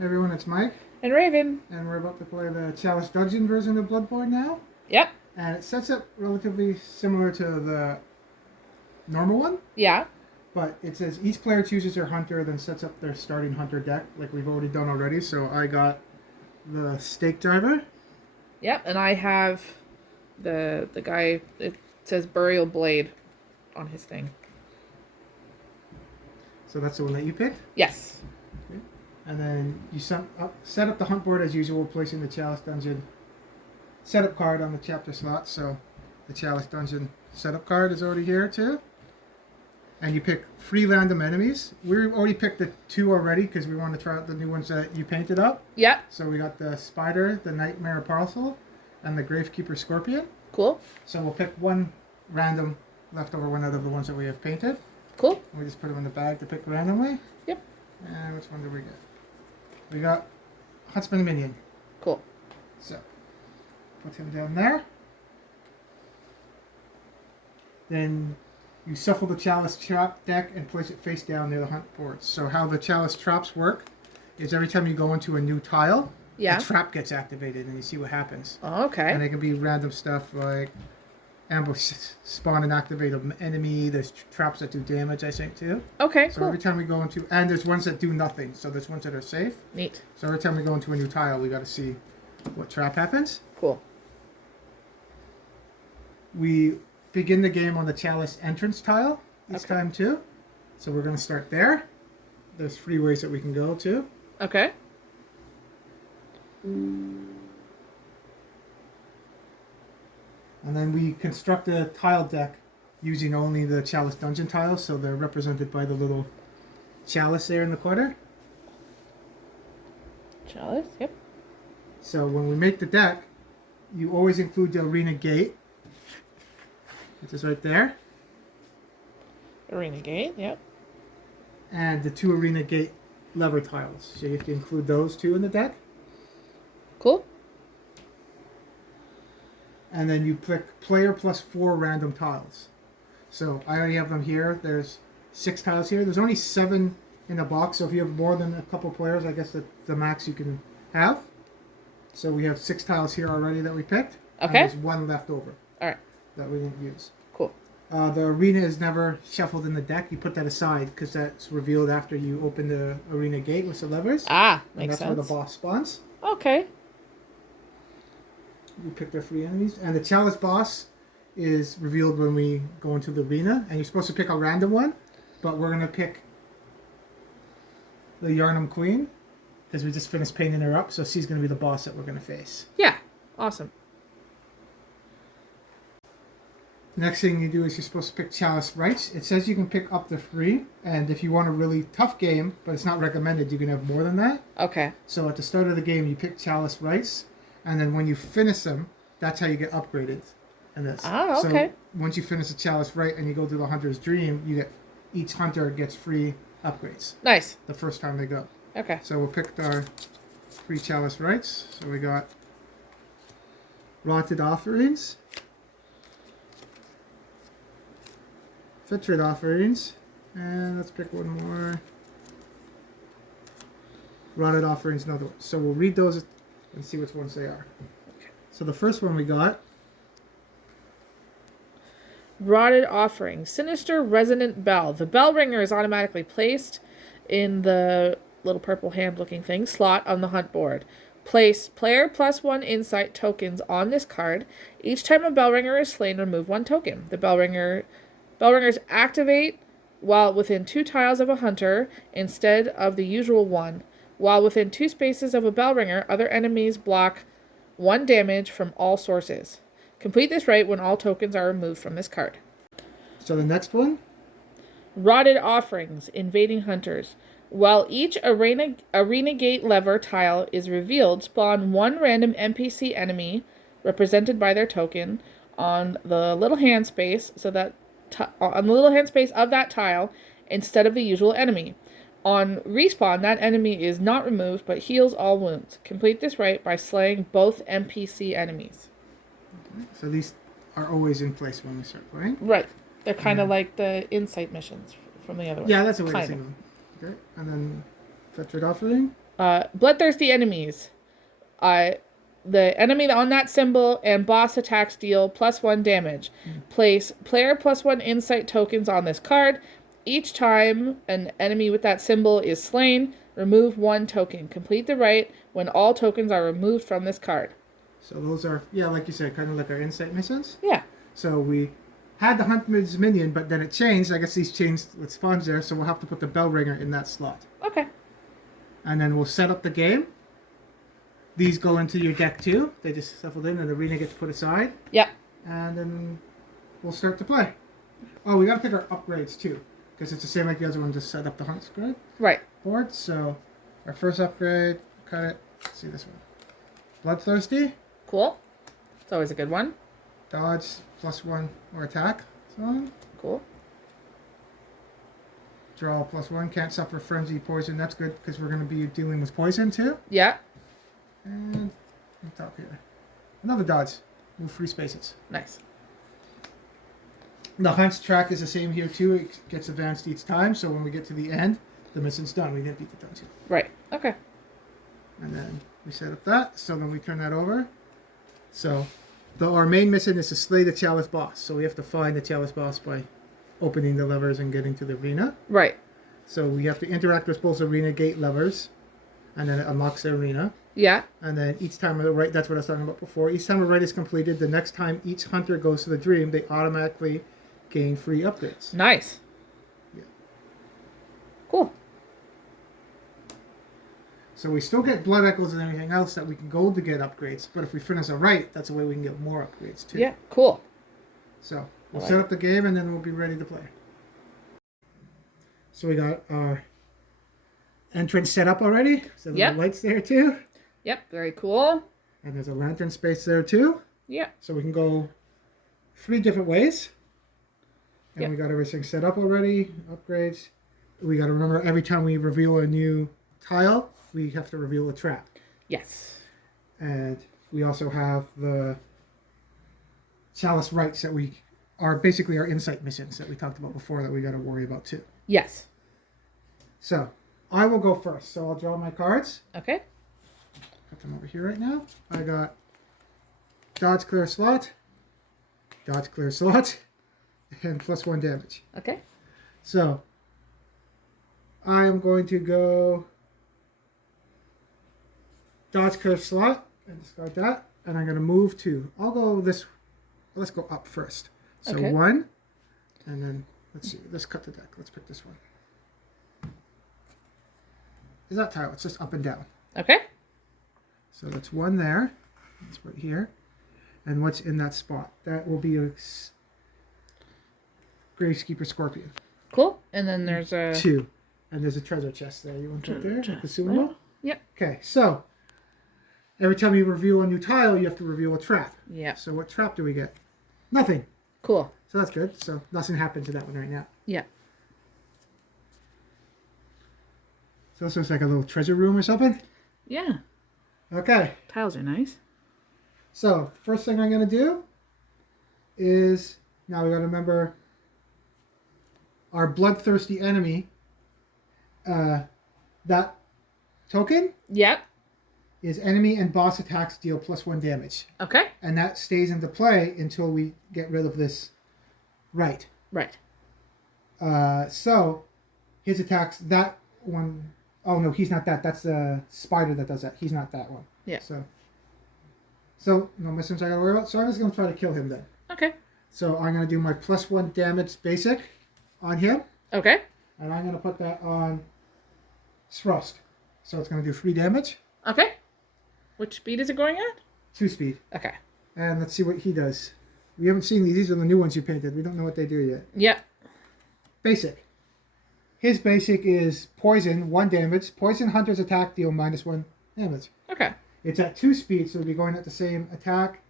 Hey everyone, it's Mike. And Ravin. And we're about to play the Chalice Dungeon version of Bloodborne now. Yep. And it sets up relatively similar to the normal one. Yeah. But it says each player chooses their hunter, then sets up their starting hunter deck, like we've already done already. So I got the stake driver. Yep. And I have the guy, it says Burial Blade on his thing. So that's the one that you picked? Yes. Okay. And then you set up the hunt board as usual, placing the Chalice Dungeon setup card on the chapter slot. So the Chalice Dungeon setup card is already here too. And you pick 3 random enemies. We already picked the 2 already because we want to try out the new ones that you painted up. Yep. So we got the Spider, the Nightmare Parcel, and the Gravekeeper Scorpion. Cool. So we'll pick one random leftover one out of the ones that we have painted. Cool. We just put them in the bag to pick randomly. Yep. And which one did we get? We got Huntsman Minion. Cool. So put him down there. Then you shuffle the Chalice Trap deck and place it face down near the hunt board. So how the Chalice Traps work is every time you go into a new tile, Yeah. a trap gets activated and you see what happens. Oh, okay. And it can be random stuff like ambush, spawn and activate an enemy. There's traps that do damage, I think, too. Okay, So cool. every time we go into... And there's ones that do nothing. So there's ones that are safe. Neat. So every time we go into a new tile, we got to see what trap happens. Cool. We begin the game on the Chalice entrance tile each time, too. So we're going to start there. There's 3 ways that we can go, too. Okay. And then we construct a tile deck using only the Chalice Dungeon tiles, so they're represented by the little chalice there in the corner. Chalice, yep. So when we make the deck, you always include the arena gate, which is right there, Arena Gate, yep. and the 2 arena gate lever tiles. So you have to include those 2 in the deck. Cool. And then you pick player plus 4 random tiles. So I already have them here. There's 6 tiles here. There's only 7 in the box, so if you have more than a couple players, I guess that's the max you can have. So we have 6 tiles here already that we picked. Okay. And there's 1 left over. All right. That we didn't use. Cool. The arena is never shuffled in the deck. You put that aside because that's revealed after you open the arena gate with the levers. Ah, and makes that's sense. where the boss spawns. Okay. We picked our 3 enemies. And the Chalice boss is revealed when we go into the arena. And you're supposed to pick a random one. But we're going to pick the Yarnum Queen. Because we just finished painting her up. So she's going to be the boss that we're going to face. Yeah. Awesome. Next thing you do is you're supposed to pick Chalice Rights. It says you can pick up to 3. And if you want a really tough game, but it's not recommended, you can have more than that. Okay. So at the start of the game, you pick Chalice Rights. And then when you finish them, that's how you get upgraded in this. Ah, okay. So once you finish the Chalice Right and you go to the Hunter's Dream, each hunter gets free upgrades Nice. the first time they go. Okay. So we picked our 3 Chalice Rights. So we got Rotted Offerings, Fetrid Offerings, and let's pick one more. Rotted Offerings, another one. So we'll read those and see which ones they are. Okay. So the first one we got. Rotted Offering. Sinister Resonant Bell. The bell ringer is automatically placed in the little purple hand-looking thing slot on the hunt board. Place player plus 1 insight tokens on this card. Each time a bell ringer is slain, remove 1 token. The bell ringers activate while within 2 tiles of a hunter instead of the usual 1. While within 2 spaces of a bell ringer, other enemies block 1 damage from all sources. Complete this right when all tokens are removed from this card. So the next one. Rotted Offerings. Invading Hunters. While each arena gate lever tile is revealed, spawn 1 random NPC enemy, represented by their token, on the little hand space on the little hand space of that tile instead of the usual enemy. On respawn, that enemy is not removed but heals all wounds. Complete this right by slaying both NPC enemies. Okay. So these are always in place when we start playing. Right. They're kind of like the insight missions from the other one. Yeah, that's a way to Kind see of. them. Okay, and then Fetrid Offering. Bloodthirsty enemies. The enemy on that symbol and boss attacks deal +1 damage. Place player +1 insight tokens on this card. Each time an enemy with that symbol is slain, remove 1 token. Complete the rite when all tokens are removed from this card. So those are, yeah, like you said, kind of like our insight missions. Yeah. So we had the Huntman's minion, but then it changed. I guess these changed with spawns there, so we'll have to put the bell ringer in that slot. Okay. And then we'll set up the game. These go into your deck too. They just shuffled in, and the arena gets put aside. Yep. And then we'll start to play. Oh, we gotta pick our upgrades too, because it's the same like the other one. Just set up the hunt squad Right. board. So our first upgrade, cut it. Let's see this one. Bloodthirsty. Cool. It's always a good one. Dodge +1 or attack. So Cool. draw +1. Can't suffer frenzy poison. That's good because we're gonna be dealing with poison too. Yeah. And on top here, another dodge. Move 3 spaces. Nice. The hunt's track is the same here too. It gets advanced each time, so when we get to the end, the mission's done. We didn't beat the dungeon. Right. Okay. And then we set up that, so then we turn that over. So our main mission is to slay the Chalice boss. So we have to find the Chalice boss by opening the levers and getting to the arena. Right. So we have to interact with both arena gate levers, and then it unlocks the arena. Yeah. And then each time the right, that's what I was talking about before. Each time a rite is completed, the next time each hunter goes to the dream, they automatically gain free upgrades. Nice. Yeah. Cool. So we still get blood echoes and everything else that we can go to get upgrades. But if we finish a rite, that's a way we can get more upgrades too. Yeah. Cool. So we'll I like set it. up the game and then we'll be ready to play. So we got our entrance set up already. So Yep. the lights there too. Yep. Very cool. And there's a lantern space there too. Yeah. So we can go 3 different ways. And Yep. we got everything set up already. Upgrades. We got to remember every time we reveal a new tile, we have to reveal a trap. Yes. And we also have the Chalice rites that we are basically our insight missions that we talked about before that we got to worry about too. Yes. So I will go first. So I'll draw my cards. Okay. Got them over here right now. I got dodge clear slot, and +1 damage. Okay. So I am going to go dodge clear slot and discard that, and I'm going to move to. I'll go this. Let's go up first. So Okay. 1, and then let's see. Let's cut the deck. Let's pick this one. Is that tile? It's just up and down. Okay. So that's 1 there. That's right here. And what's in that spot? That will be a Gravekeeper Scorpion. Cool. And then there's a 2. And there's a treasure chest there. You want to put there? Treasure Consumable? Yep. Okay, so every time you reveal a new tile, you have to reveal a trap. Yeah. So what trap do we get? Nothing. Cool. So that's good. So nothing happened to that one right now. Yeah. So this looks like a little treasure room or something. Yeah. Okay. Tiles are nice. So first thing I'm going to do is, now we got to remember our bloodthirsty enemy. That token Yep. is enemy and boss attacks deal +1 damage. Okay. And that stays into play until we get rid of this right. Right. So his attacks, that one, oh no, he's not that. That's the spider that does that. He's not that one. Yeah. So no missions I gotta worry about. So I'm just gonna try to kill him then. Okay. So I'm gonna do my +1 damage basic on him. Okay. And I'm gonna put that on Thrust. So it's gonna do 3 damage. Okay. Which speed is it going at? 2 speed. Okay. And let's see what he does. We haven't seen these. These are the new ones you painted. We don't know what they do yet. Yep. Basic. His basic is poison, 1 damage. Poison hunters attack deal -1 damage. Okay. It's at 2 speed, so we'll be going at the same attack.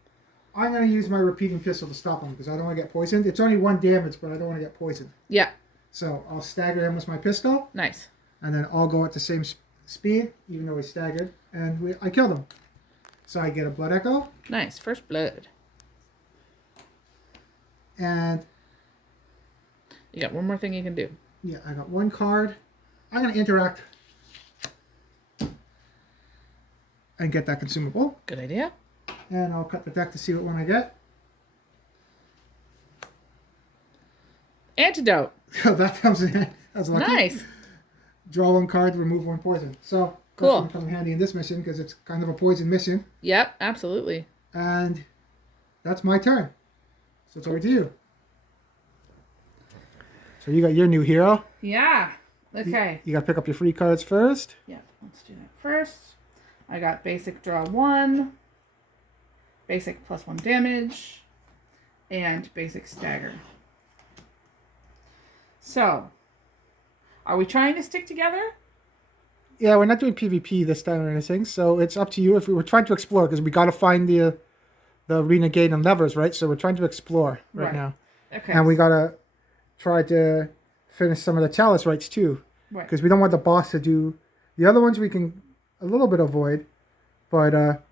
I'm going to use my repeating pistol to stop him because I don't want to get poisoned. It's only 1 damage, but I don't want to get poisoned. Yeah. So I'll stagger him with my pistol, Nice. and then I'll go at the same speed, even though he's staggered, and I killed him. So I get a blood echo, Nice. First blood. and You got one more thing you can do. yeah, I got 1 card. I'm going to interact and get that consumable. Good idea. And I'll cut the deck to see what one I get. Antidote. That comes in. That's lucky. Nice. Draw 1 card, remove 1 poison. So Cool. that's going to come in handy in this mission because it's kind of a poison mission. Yep, absolutely. And that's my turn. So it's over to you. So you got your new hero. Yeah. Okay. You got to pick up your free cards first. Yeah, let's do that first. I got basic draw 1, basic +1 damage, and basic stagger. So, are we trying to stick together? Yeah, we're not doing PvP this time or anything, so it's up to you. If we were trying to explore, because we got to find the arena gate and levers, right? So we're trying to explore right now. Okay. And we got to try to finish some of the chalice rites too. Right. Because we don't want the boss to do... The other ones we can a little bit avoid, but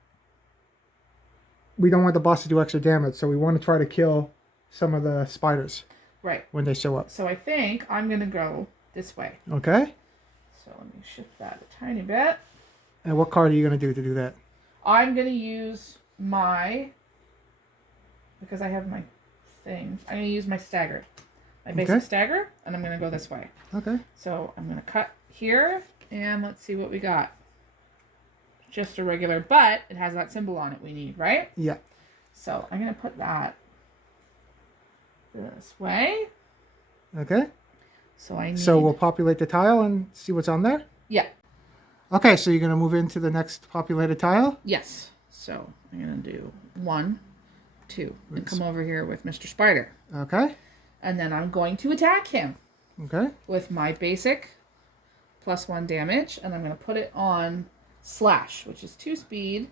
we don't want the boss to do extra damage, so we want to try to kill some of the spiders. Right. When they show up. So I think I'm going to go this way. Okay. So let me shift that a tiny bit. And what card are you going to do that? I'm going to use my... Because I have my thing. I'm going to use my stagger. My basic stagger, and I'm going to go this way. Okay. So I'm going to cut here, and let's see what we got. Just a regular, but it has that symbol on it we need, right? Yeah. So I'm going to put that this way. Okay. So I need... So we'll populate the tile and see what's on there? Yeah. Okay, so you're going to move into the next populated tile? Yes. So I'm going to do 1, 2, and come over here with Mr. Spider. Okay. And then I'm going to attack him. Okay. With my basic +1 damage, and I'm going to put it on Slash, which is 2 speed,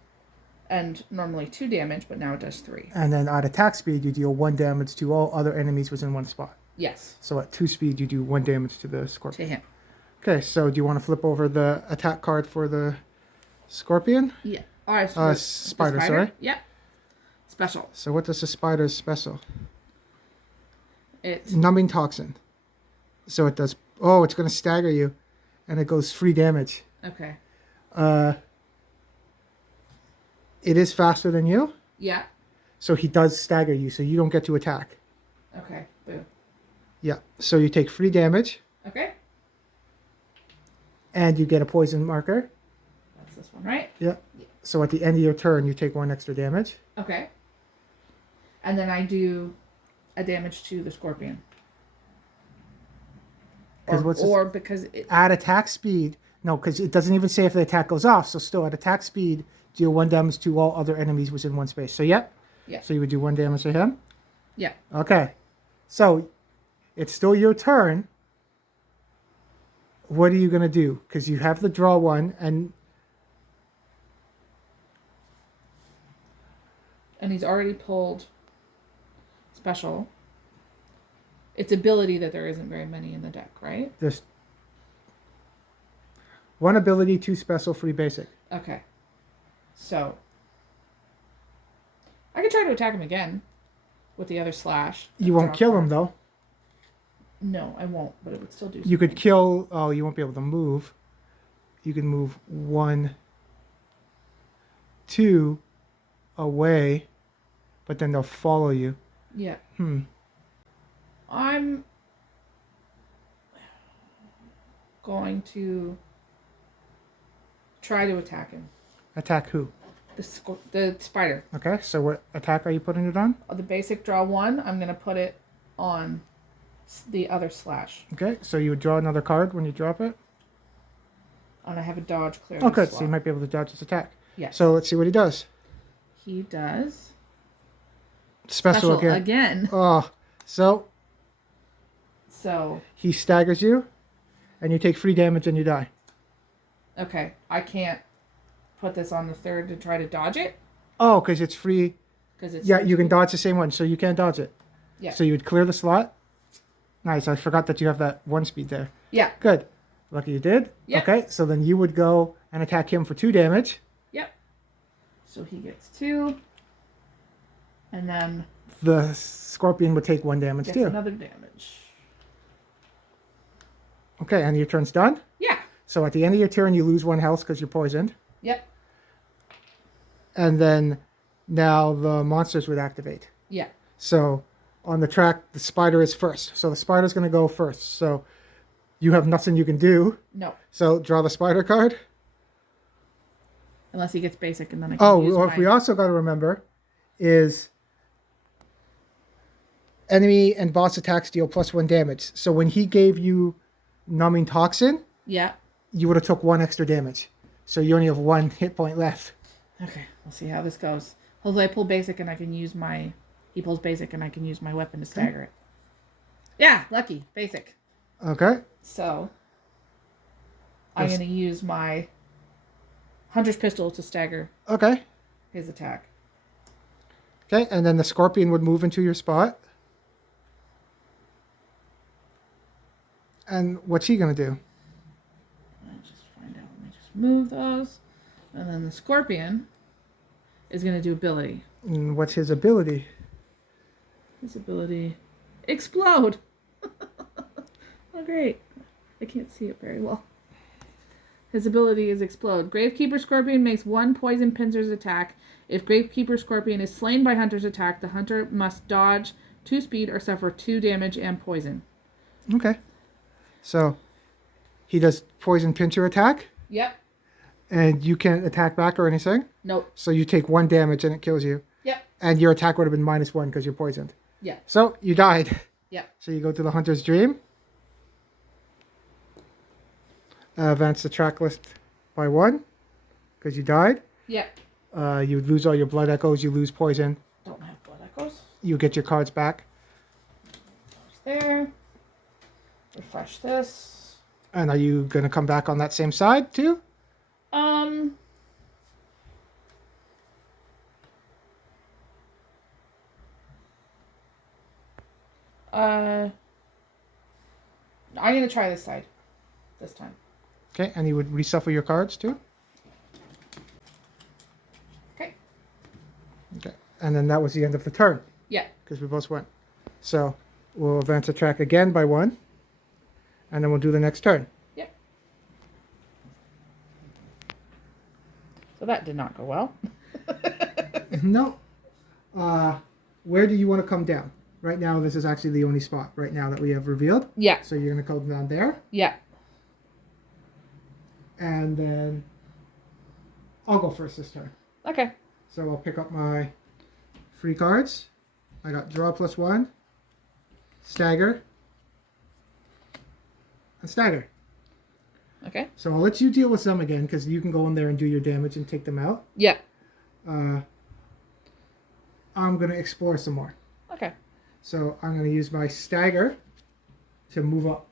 and normally 2 damage, but now it does 3. And then at attack speed, you deal 1 damage to all other enemies within 1 spot. Yes. So at 2 speed, you do 1 damage to the scorpion. To him. Okay, so do you want to flip over the attack card for the scorpion? Yeah. All right. So spider, sorry. Yep. Special. So what does the spider's special? It's numbing toxin. So it does... Oh, it's going to stagger you. And it goes 3 damage. Okay. It is faster than you. Yeah. So he does stagger you, so you don't get to attack. Okay. Boo. Yeah. So you take 3 damage. Okay. And you get a poison marker. That's this one, right? Yeah. So at the end of your turn, you take 1 extra damage. Okay. And then I do a damage to the scorpion. Or because it... At attack speed... No, because it doesn't even say if the attack goes off. So still, at attack speed, deal 1 damage to all other enemies within 1 space. So, yep. Yeah. So you would do 1 damage to him? Yeah. Okay. So, it's still your turn. What are you going to do? Because you have to draw 1, and... And he's already pulled special. It's ability that there isn't very many in the deck, right? There's 1 ability, 2 special, 3 basic. Okay. So I could try to attack him again with the other slash. You won't kill him, though. No, I won't, but it would still do something. You could kill... Oh, you won't be able to move. You can move 1, 2 away, but then they'll follow you. Yeah. I'm going to try to attack him. Attack who? The spider. Okay, so what attack are you putting it on? The basic draw 1, I'm going to put it on the other slash. Okay, so you would draw another card when you drop it? And I have a dodge clear. Oh, good, so you might be able to dodge this attack. Yes. So let's see what he does. He does... Special again. Oh, so he staggers you, and you take 3 damage and you die. Okay, I can't put this on the 3rd to try to dodge it? Oh, because it's free. Because it's... Yeah, you can dodge the same one, so you can't dodge it. Yeah. So you would clear the slot. Nice, I forgot that you have that 1 speed there. Yeah. Good. Lucky you did. Yep. Okay, so then you would go and attack him for 2 damage. Yep. So he gets 2. And then... The scorpion would take 1 damage gets too. Another damage. Okay, and your turn's done? Yeah. So at the end of your turn, you lose 1 health because you're poisoned. Yep. and then now the monsters would activate. Yeah. So on the track, the spider is first. So the spider's going to go first. So you have nothing you can do. No. So draw the spider card. Unless he gets basic, and then I can use what we also got to remember is enemy and boss attacks deal +1 damage. So when he gave you numbing toxin, Yeah. you would have took 1 extra damage. So you only have 1 hit point left. Okay, we'll see how this goes. Hopefully I pull basic and I can use my... He pulls basic and I can use my weapon to stagger it. Yeah, lucky. Basic. Okay. So, I'm going to use my Hunter's Pistol to stagger Okay. his attack. Okay, and then the scorpion would move into your spot. And what's he going to do? Let's just find out. Let me just move those. And then the scorpion is going to do ability. And what's his ability? His ability... Explode! Oh, great. I can't see it very well. His ability is Explode. Gravekeeper Scorpion makes 1 poison pincers attack. If Gravekeeper Scorpion is slain by Hunter's attack, the Hunter must dodge 2 speed or suffer 2 damage and poison. Okay. So, he does poison pincher attack. Yep. And you can't attack back or anything. Nope. So you take 1 damage and it kills you. Yep. And your attack would have been -1 because you're poisoned. Yeah. So you died. Yep. So you go to the Hunter's Dream. Advance the track list by 1 because you died. Yep. You lose all your blood echoes. You lose poison. Don't have blood echoes. You get your cards back. There. Refresh this. And are you going to come back on that same side too? I'm going to try this side. This time. Okay, and you would reshuffle your cards too? Okay. Okay, and then that was the end of the turn. Yeah. Because we both went. So we'll advance the track again by 1. And then we'll do the next turn. Yep. So that did not go well. No. Where do you want to come down? Right now, this is actually the only spot right now that we have revealed. Yeah. So you're going to come down there. Yeah. And then I'll go first this turn. Okay. So I'll pick up my free cards. I got draw +1, stagger, and stagger. Okay. So I'll let you deal with them again because you can go in there and do your damage and take them out. Yeah. I'm going to explore some more. Okay. So I'm going to use my stagger to move up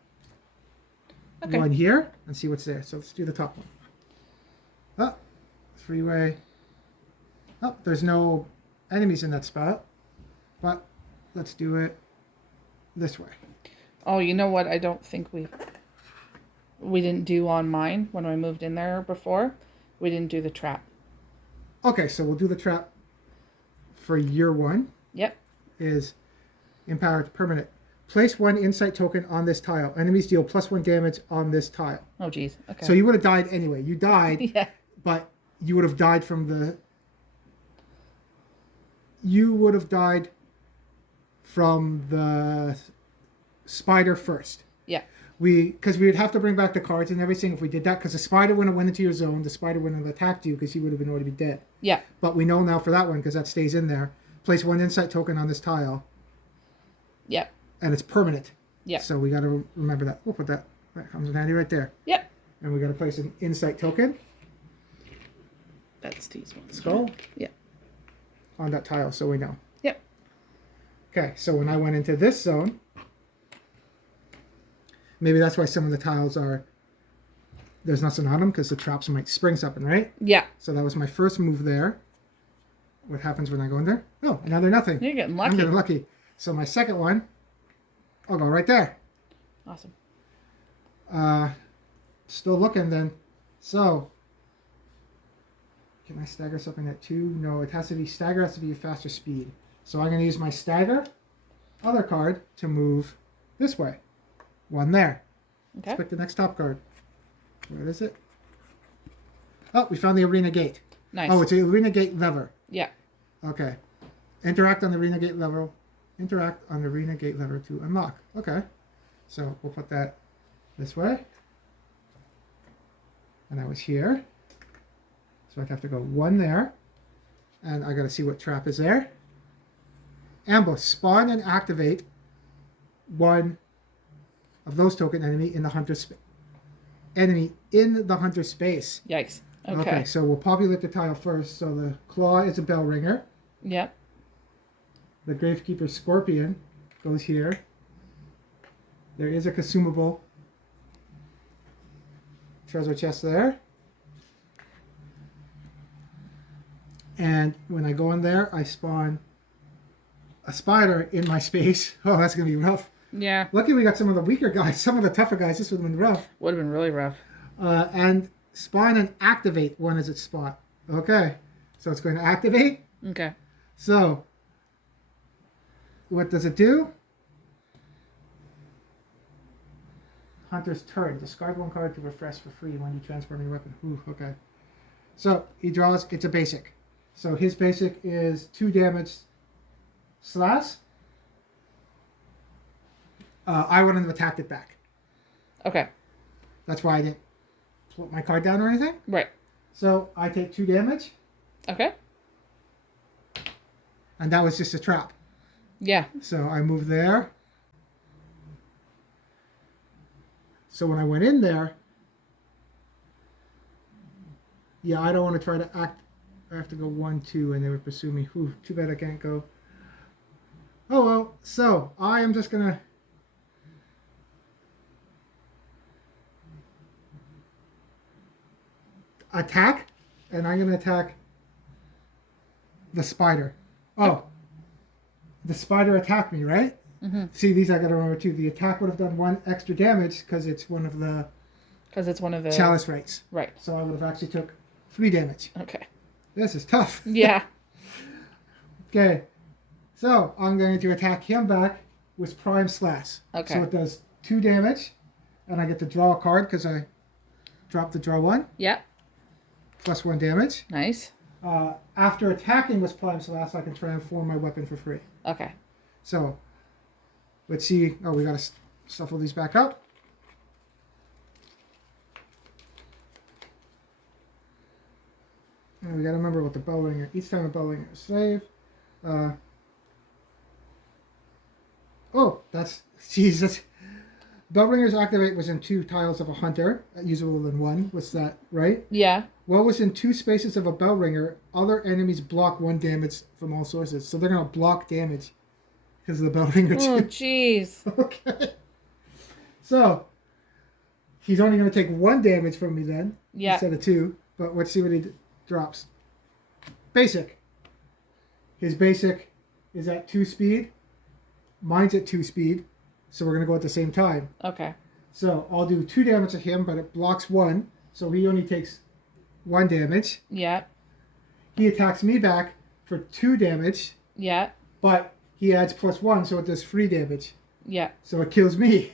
Okay. 1 here and see what's there. So let's do the top one. Oh, freeway. Oh, there's no enemies in that spot. But let's do it this way. Oh, you know what? I don't think we didn't do on mine when I moved in there before. We didn't do the trap. Okay, so we'll do the trap for year 1. Yep. Is empowered permanent. Place 1 insight token on this tile. Enemies deal +1 damage on this tile. Oh, geez. Okay. So you would have died anyway. You died, yeah. but you would have died from the... You would have died from the spider first. Yeah. Because we would have to bring back the cards and everything if we did that, because the spider wouldn't have went into your zone, the spider wouldn't have attacked you because he would have been already dead. Yeah. But we know now for that one, because that stays in there, place 1 insight token on this tile. Yep. And it's permanent. Yeah. So we got to remember that. We'll put that. That comes in handy right there. Yep. And we got to place an insight token. That's T's one. Skull. Yeah. On that tile, so we know. Yep. Okay, so when I went into this zone, maybe that's why some of the tiles are, there's nothing on them, because the traps might spring something, right? Yeah. So that was my first move there. What happens when I go in there? Oh, another nothing. You're getting lucky. I'm getting lucky. So my second one, I'll go right there. Awesome. Still looking then. So, can I stagger something at 2? No, it has to be, stagger has to be a faster speed. So I'm going to use my stagger other card to move this way. 1 there. Okay. Let's pick the next top card. Where is it? Oh, we found the arena gate. Nice. Oh, it's a arena gate lever. Yeah. Okay. Interact on the arena gate lever. Interact on the arena gate lever to unlock. Okay. So we'll put that this way. And I was here. So I have to go 1 there. And I got to see what trap is there. Ambush. Spawn and activate 1 of those token enemy in the hunter space. Yikes. Okay. So we'll populate the tile first. So the claw is a bell ringer. Yep. The Gravekeeper Scorpion goes here. There is a consumable treasure chest there. And when I go in there, I spawn a spider in my space. Oh, that's going to be rough. Yeah. Lucky we got some of the weaker guys, some of the tougher guys. This would have been rough. Would have been really rough. And spawn and activate 1 as its spot. Okay. So it's going to activate. Okay. So what does it do? Hunter's turn. Discard 1 card to refresh for free when you transform your weapon. Ooh, okay. So he draws. It's a basic. So his basic is 2 damage slash. I wouldn't have attacked it back. Okay. That's why I didn't put my card down or anything. Right. So I take 2 damage. Okay. And that was just a trap. Yeah. So I move there. So when I went in there, yeah, I don't want to try to act. I have to go 1, 2, and they would pursue me. Ooh, too bad I can't go. Oh well. So I am just gonna attack, and I'm gonna attack the spider. Oh, the spider attacked me, right? Mm-hmm. See, these I gotta remember too. The attack would have done 1 extra damage because it's one of the Chalice rights. Right. So I would have actually took 3 damage. Okay. This is tough. Yeah. Okay. So I'm going to attack him back with Prime Slash. Okay. So it does 2 damage, and I get to draw a card because I dropped the draw 1. Yep. Plus 1 damage. Nice. After attacking with Prime Slash, I can transform my weapon for free. Okay. So let's see. Oh, we got to shuffle these back up. And we got to remember what the bell ringer. Each time a bell ringer is saved. Oh, that's Jesus. Bell ringers activate was in 2 tiles of a hunter, usable in 1. What's that, right? Yeah. What was in 2 spaces of a bell ringer? Other enemies block 1 damage from all sources, so they're gonna block damage because of the bell ringer too. Oh, jeez. Okay. So he's only gonna take 1 damage from me then, instead of 2. But let's see what he drops. Basic. His basic is at 2 speed. Mine's at 2 speed. So we're going to go at the same time. Okay. So I'll do 2 damage to him, but it blocks 1. So he only takes 1 damage. Yeah. He attacks me back for 2 damage. Yeah. But he adds plus 1, so it does 3 damage. Yeah. So it kills me.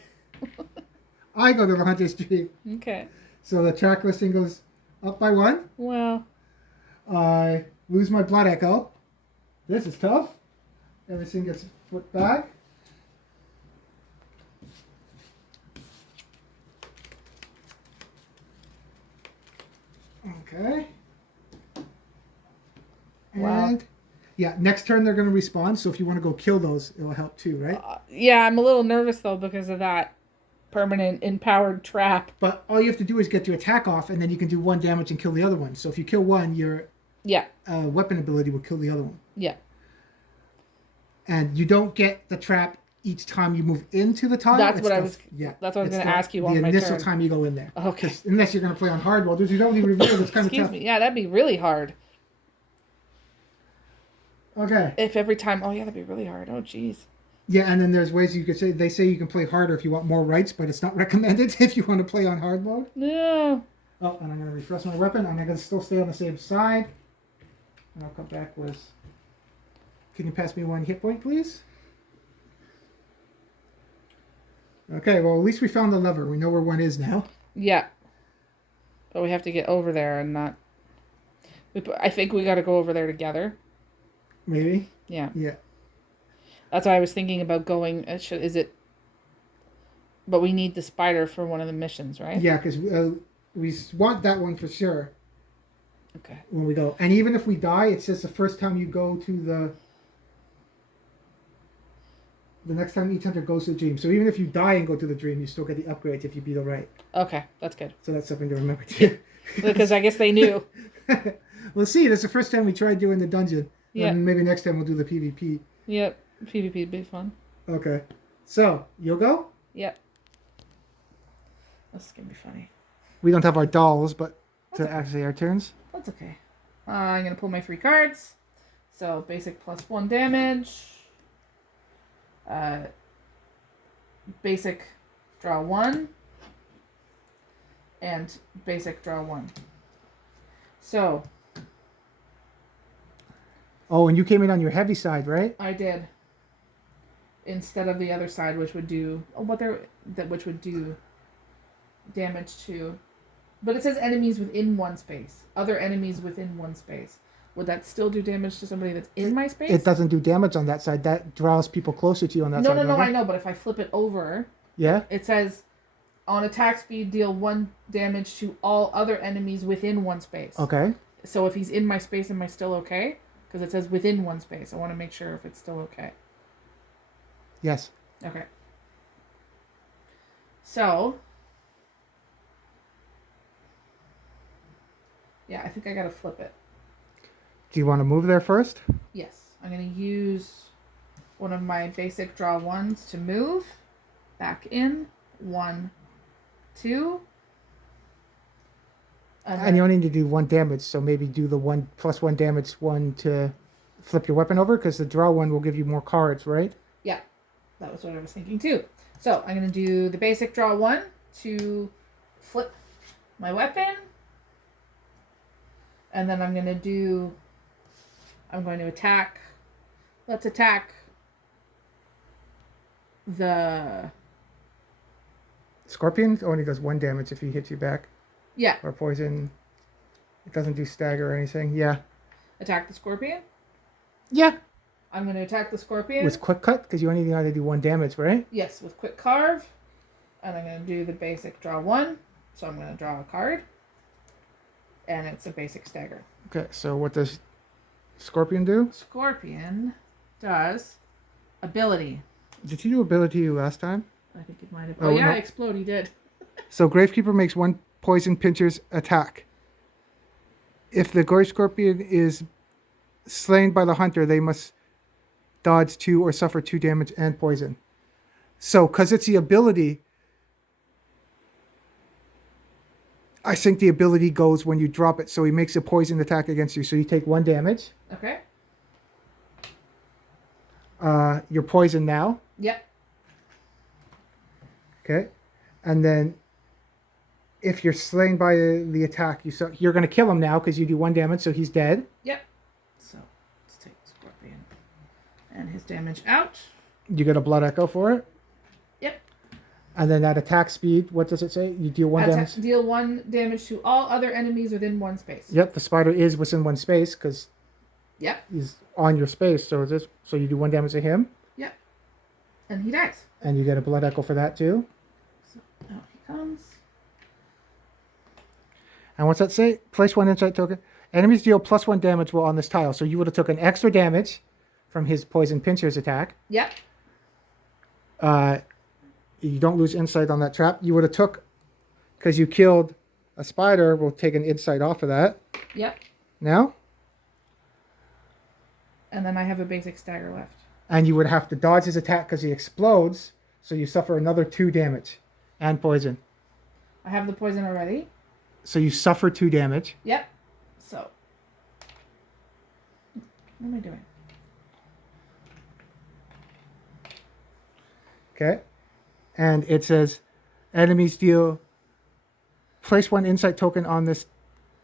I go to the hunter's tree. Okay. So the track listing goes up by 1. Well. I lose my blood echo. This is tough. Everything gets put back. Okay. Wow. And yeah, next turn they're going to respawn. So if you want to go kill those, it'll help too, right? Yeah, I'm a little nervous though because of that permanent empowered trap. But all you have to do is get your attack off, and then you can do 1 damage and kill the other one. So if you kill one, your weapon ability will kill the other one. Yeah. And you don't get the trap each time you move into the tile. That's what I was going to ask you on my turn. The initial time you go in there. Okay. Unless you're going to play on hard mode, which you don't need to reveal. It's kind of tough. Excuse me. Yeah, that'd be really hard. Okay. If every time, that'd be really hard. Oh, jeez. Yeah, and then there's ways you could say, they say you can play harder if you want more rights, but it's not recommended if you want to play on hard mode. No. Oh, and I'm going to refresh my weapon. I'm going to still stay on the same side. And I'll come back with, can you pass me 1 hit point, please? Okay, well, at least we found the lever. We know where 1 is now. Yeah. But we have to get over there and not... I think we got to go over there together. Maybe. Yeah. Yeah. That's why I was thinking about going. Is it? But we need the spider for one of the missions, right? Yeah, because we want that one for sure. Okay. When we go, and even if we die, it's just the first time you go to the next time each hunter goes to the dream. So even if you die and go to the dream, you still get the upgrades if you beat it right. Okay, that's good. So that's something to remember too. Because I guess they knew. We'll see. That's the first time we tried doing the dungeon. Yeah. And maybe next time we'll do the PvP. Yep. PvP would be fun. Okay. So, you'll go? Yep. This is going to be funny. We don't have our dolls, but That's okay. actually our turns. That's okay. I'm going to pull my 3 cards. So, basic +1 damage. Basic draw 1. And basic draw 1. So. Oh, and you came in on your heavy side, right? I did. Instead of the other side, which would do which would do damage to, but it says enemies within 1 space. Other enemies within 1 space. Would that still do damage to somebody that's in my space? It doesn't do damage on that side. That draws people closer to you on that side. No, I know, but if I flip it over, yeah, it says on attack speed deal 1 damage to all other enemies within 1 space. Okay. So if he's in my space, am I still okay? Because it says within 1 space. I want to make sure if it's still okay. Yes. Okay. So. Yeah, I think I gotta flip it. Do you want to move there first? Yes. I'm gonna use one of my basic draw 1s to move. Back in. 1, 2. And you only need to do 1 damage, so maybe do the +1 damage one to flip your weapon over, because the draw 1 will give you more cards, right? Yeah. That was what I was thinking too. So I'm going to do the basic draw 1 to flip my weapon. And then I'm going to attack. Let's attack the Scorpion only does 1 damage if he hits you back. Yeah. Or poison. It doesn't do stagger or anything. Yeah. Attack the scorpion? Yeah. I'm going to attack the scorpion. With quick cut, because you only know how to do 1 damage, right? Yes, with quick carve. And I'm going to do the basic draw 1. So I'm going to draw a card. And it's a basic stagger. Okay, so what does Scorpion do? Scorpion does ability. Did he do ability last time? I think it might have. Oh, yeah, no. Explode, he did. So Gravekeeper makes 1 poison pincher's attack. If the Grave Scorpion is slain by the hunter, they must dodge 2 or suffer 2 damage and poison. So, because it's the ability, I think the ability goes when you drop it. So he makes a poison attack against you. So you take 1 damage. Okay. You're poisoned now. Yep. Okay. And then if you're slain by the attack, you're going to kill him now because you do 1 damage, so he's dead. Yep. So let's take Scorpion and his damage out. You get a blood echo for it. Yep. And then at attack speed, what does it say? You deal 1 damage. Deal 1 damage to all other enemies within 1 space. Yep, the spider is within 1 space because yep, he's on your space. So you do 1 damage to him. Yep. And he dies. And you get a blood echo for that too. So out he comes. And what's that say? Place 1 insight token. Enemies deal +1 damage while on this tile. So you would have took an extra damage from his poison pincher's attack. Yep. You don't lose insight on that trap. You would have took, because you killed a spider, we'll take an insight off of that. Yep. Now. And then I have a basic stagger left. And you would have to dodge his attack because he explodes. So you suffer another 2 damage and poison. I have the poison already. So you suffer 2 damage. Yep. So. What am I doing? Okay. And it says enemies deal. Place 1 insight token on this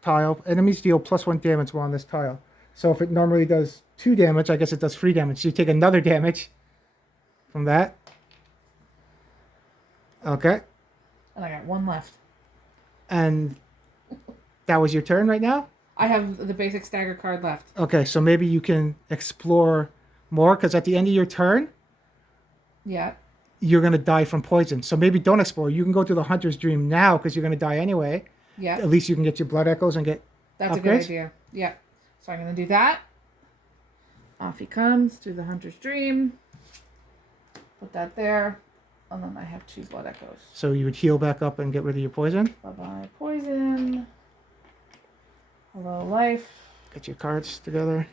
tile. Enemies deal +1 damage while on this tile. So if it normally does 2 damage, I guess it does 3 damage. So you take another damage from that. Okay. And I got 1 left. And that was your turn right now? I have the basic stagger card left. Okay, so maybe you can explore more, because at the end of your turn, Yeah. you're going to die from poison. So maybe don't explore. You can go to the Hunter's Dream now because you're going to die anyway. Yeah. At least you can get your blood echoes and get That's upgrades. a good idea. Yeah. So I'm going to do that. Off he comes through the Hunter's Dream. Put that there. And then I have 2 blood echoes. So you would heal back up and get rid of your poison. Bye-bye, poison. Hello, life. Get your cards together.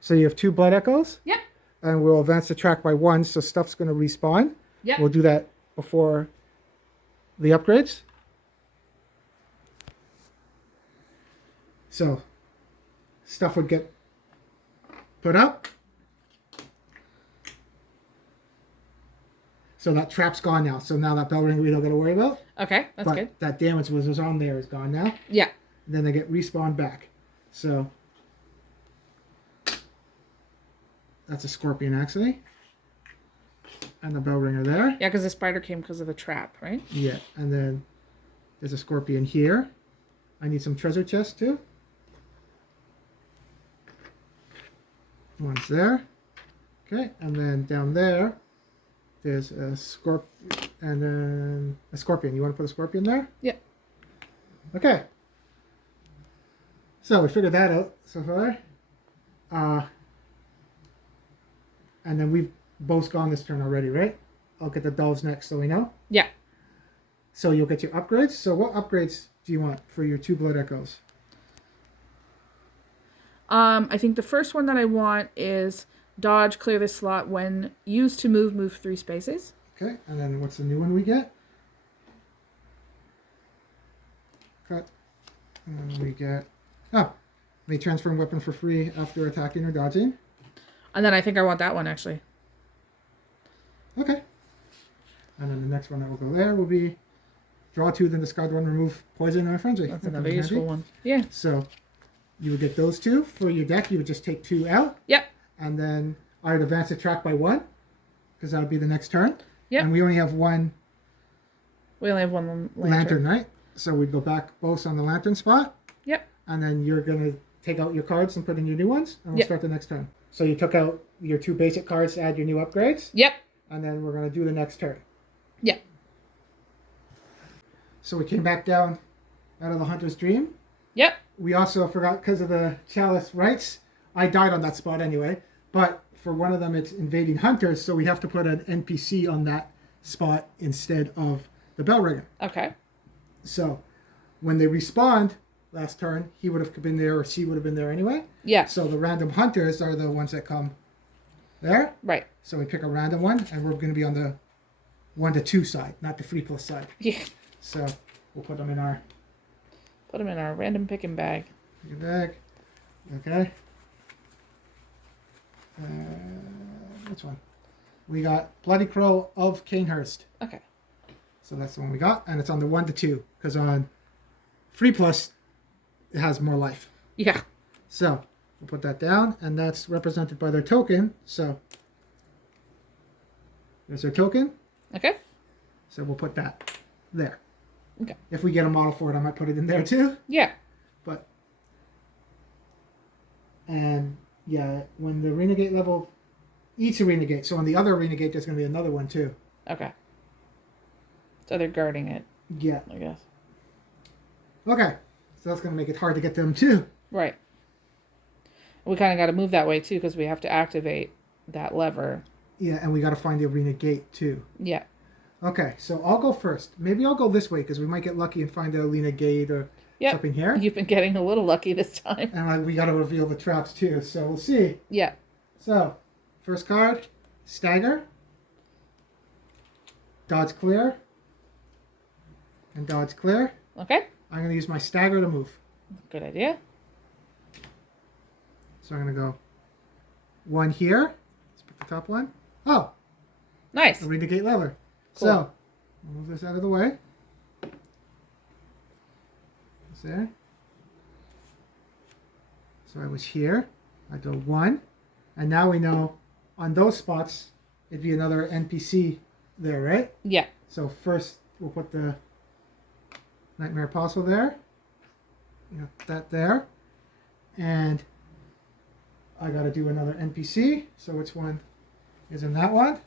So you have 2 blood echoes. Yep. And we'll advance the track by 1, so stuff's going to respawn. Yep. We'll do that before the upgrades. So stuff would get put up. So that trap's gone now. So now that bell ring we don't got to worry about. Okay, that's but good. that damage was on there is gone now. Yeah. And then they get respawned back. So that's a scorpion actually. And the bell ringer there. Yeah, because the spider came because of the trap, right? Yeah. And then there's a scorpion here. I need some treasure chests too. One's there. Okay. And then down there, there's a scorpion and then a scorpion. You want to put a scorpion there? Yep. Okay. So we figured that out so far. And then we've both gone this turn already, right? I'll get the dolls next so we know. Yeah. So you'll get your upgrades. So what upgrades do you want for your 2 blood echoes? I think the first one that I want is dodge, clear this slot. When used to move 3 spaces. Okay, and then what's the new one we get? Cut. And we get... Oh, may transform weapon for free after attacking or dodging. And then I think I want that one, actually. Okay. And then the next one that will go there will be draw 2, then discard 1, remove poison or frenzy. That's another useful one. Yeah. So you would get those 2 for your deck. You would just take 2 out. Yep. And then I would advance the track by 1, because that would be the next turn. Yep. And we only have 1 We only have 1 lantern, right? So we'd go back both on the lantern spot. Yep. And then you're going to take out your cards and put in your new ones, and we'll Yep. start the next turn. So you took out your 2 basic cards to add your new upgrades. Yep. And then we're going to do the next turn. Yep. So we came back down out of the Hunter's Dream. Yep. We also forgot, because of the Chalice rights, I died on that spot anyway. But for one of them, it's invading hunters, so we have to put an NPC on that spot instead of the bell ringer. Okay. So when they respawned last turn, he would have been there, or she would have been there anyway. Yeah. So the random hunters are the ones that come there. Right. So we pick a random one, and we're going to be on the 1 to 2 side, not the 3+ side. Yeah. So we'll put them in our Put them in our random picking bag. bag. Okay. Which one? We got Bloody Crow of Canehurst. Okay. So that's the one we got, and it's on the 1 to 2, because on 3+ it has more life. Yeah. So we'll put that down, and that's represented by their token. So there's their token. Okay. So we'll put that there. Okay. If we get a model for it, I might put it in there too. Yeah. But and yeah, when the renegade level, each a renegade. So on the other renegade, there's going to be another one too. Okay. So they're guarding it, Yeah. I guess. Okay. So that's going to make it hard to get them too. Right. We kind of got to move that way too, because we have to activate that lever. Yeah, and we got to find the arena gate too. Yeah. Okay, so I'll go first. Maybe I'll go this way because we might get lucky and find the arena gate or Yep. something here. You've been getting a little lucky this time. And we got to reveal the traps too, so we'll see. Yeah. So, first card, Stagger. Dodge clear. And dodge clear. Okay. I'm going to use my Stagger to move. Good idea. So I'm going to go 1 here. Let's pick the top one. Oh, Nice. arena gate lever. Cool. So, I'll move this out of the way. It's there. So I was here. I go 1. And now we know on those spots, it'd be another NPC there, right? Yeah. So first, we'll put the Nightmare Apostle there. that there. And I got to do another NPC. So which one is in that one?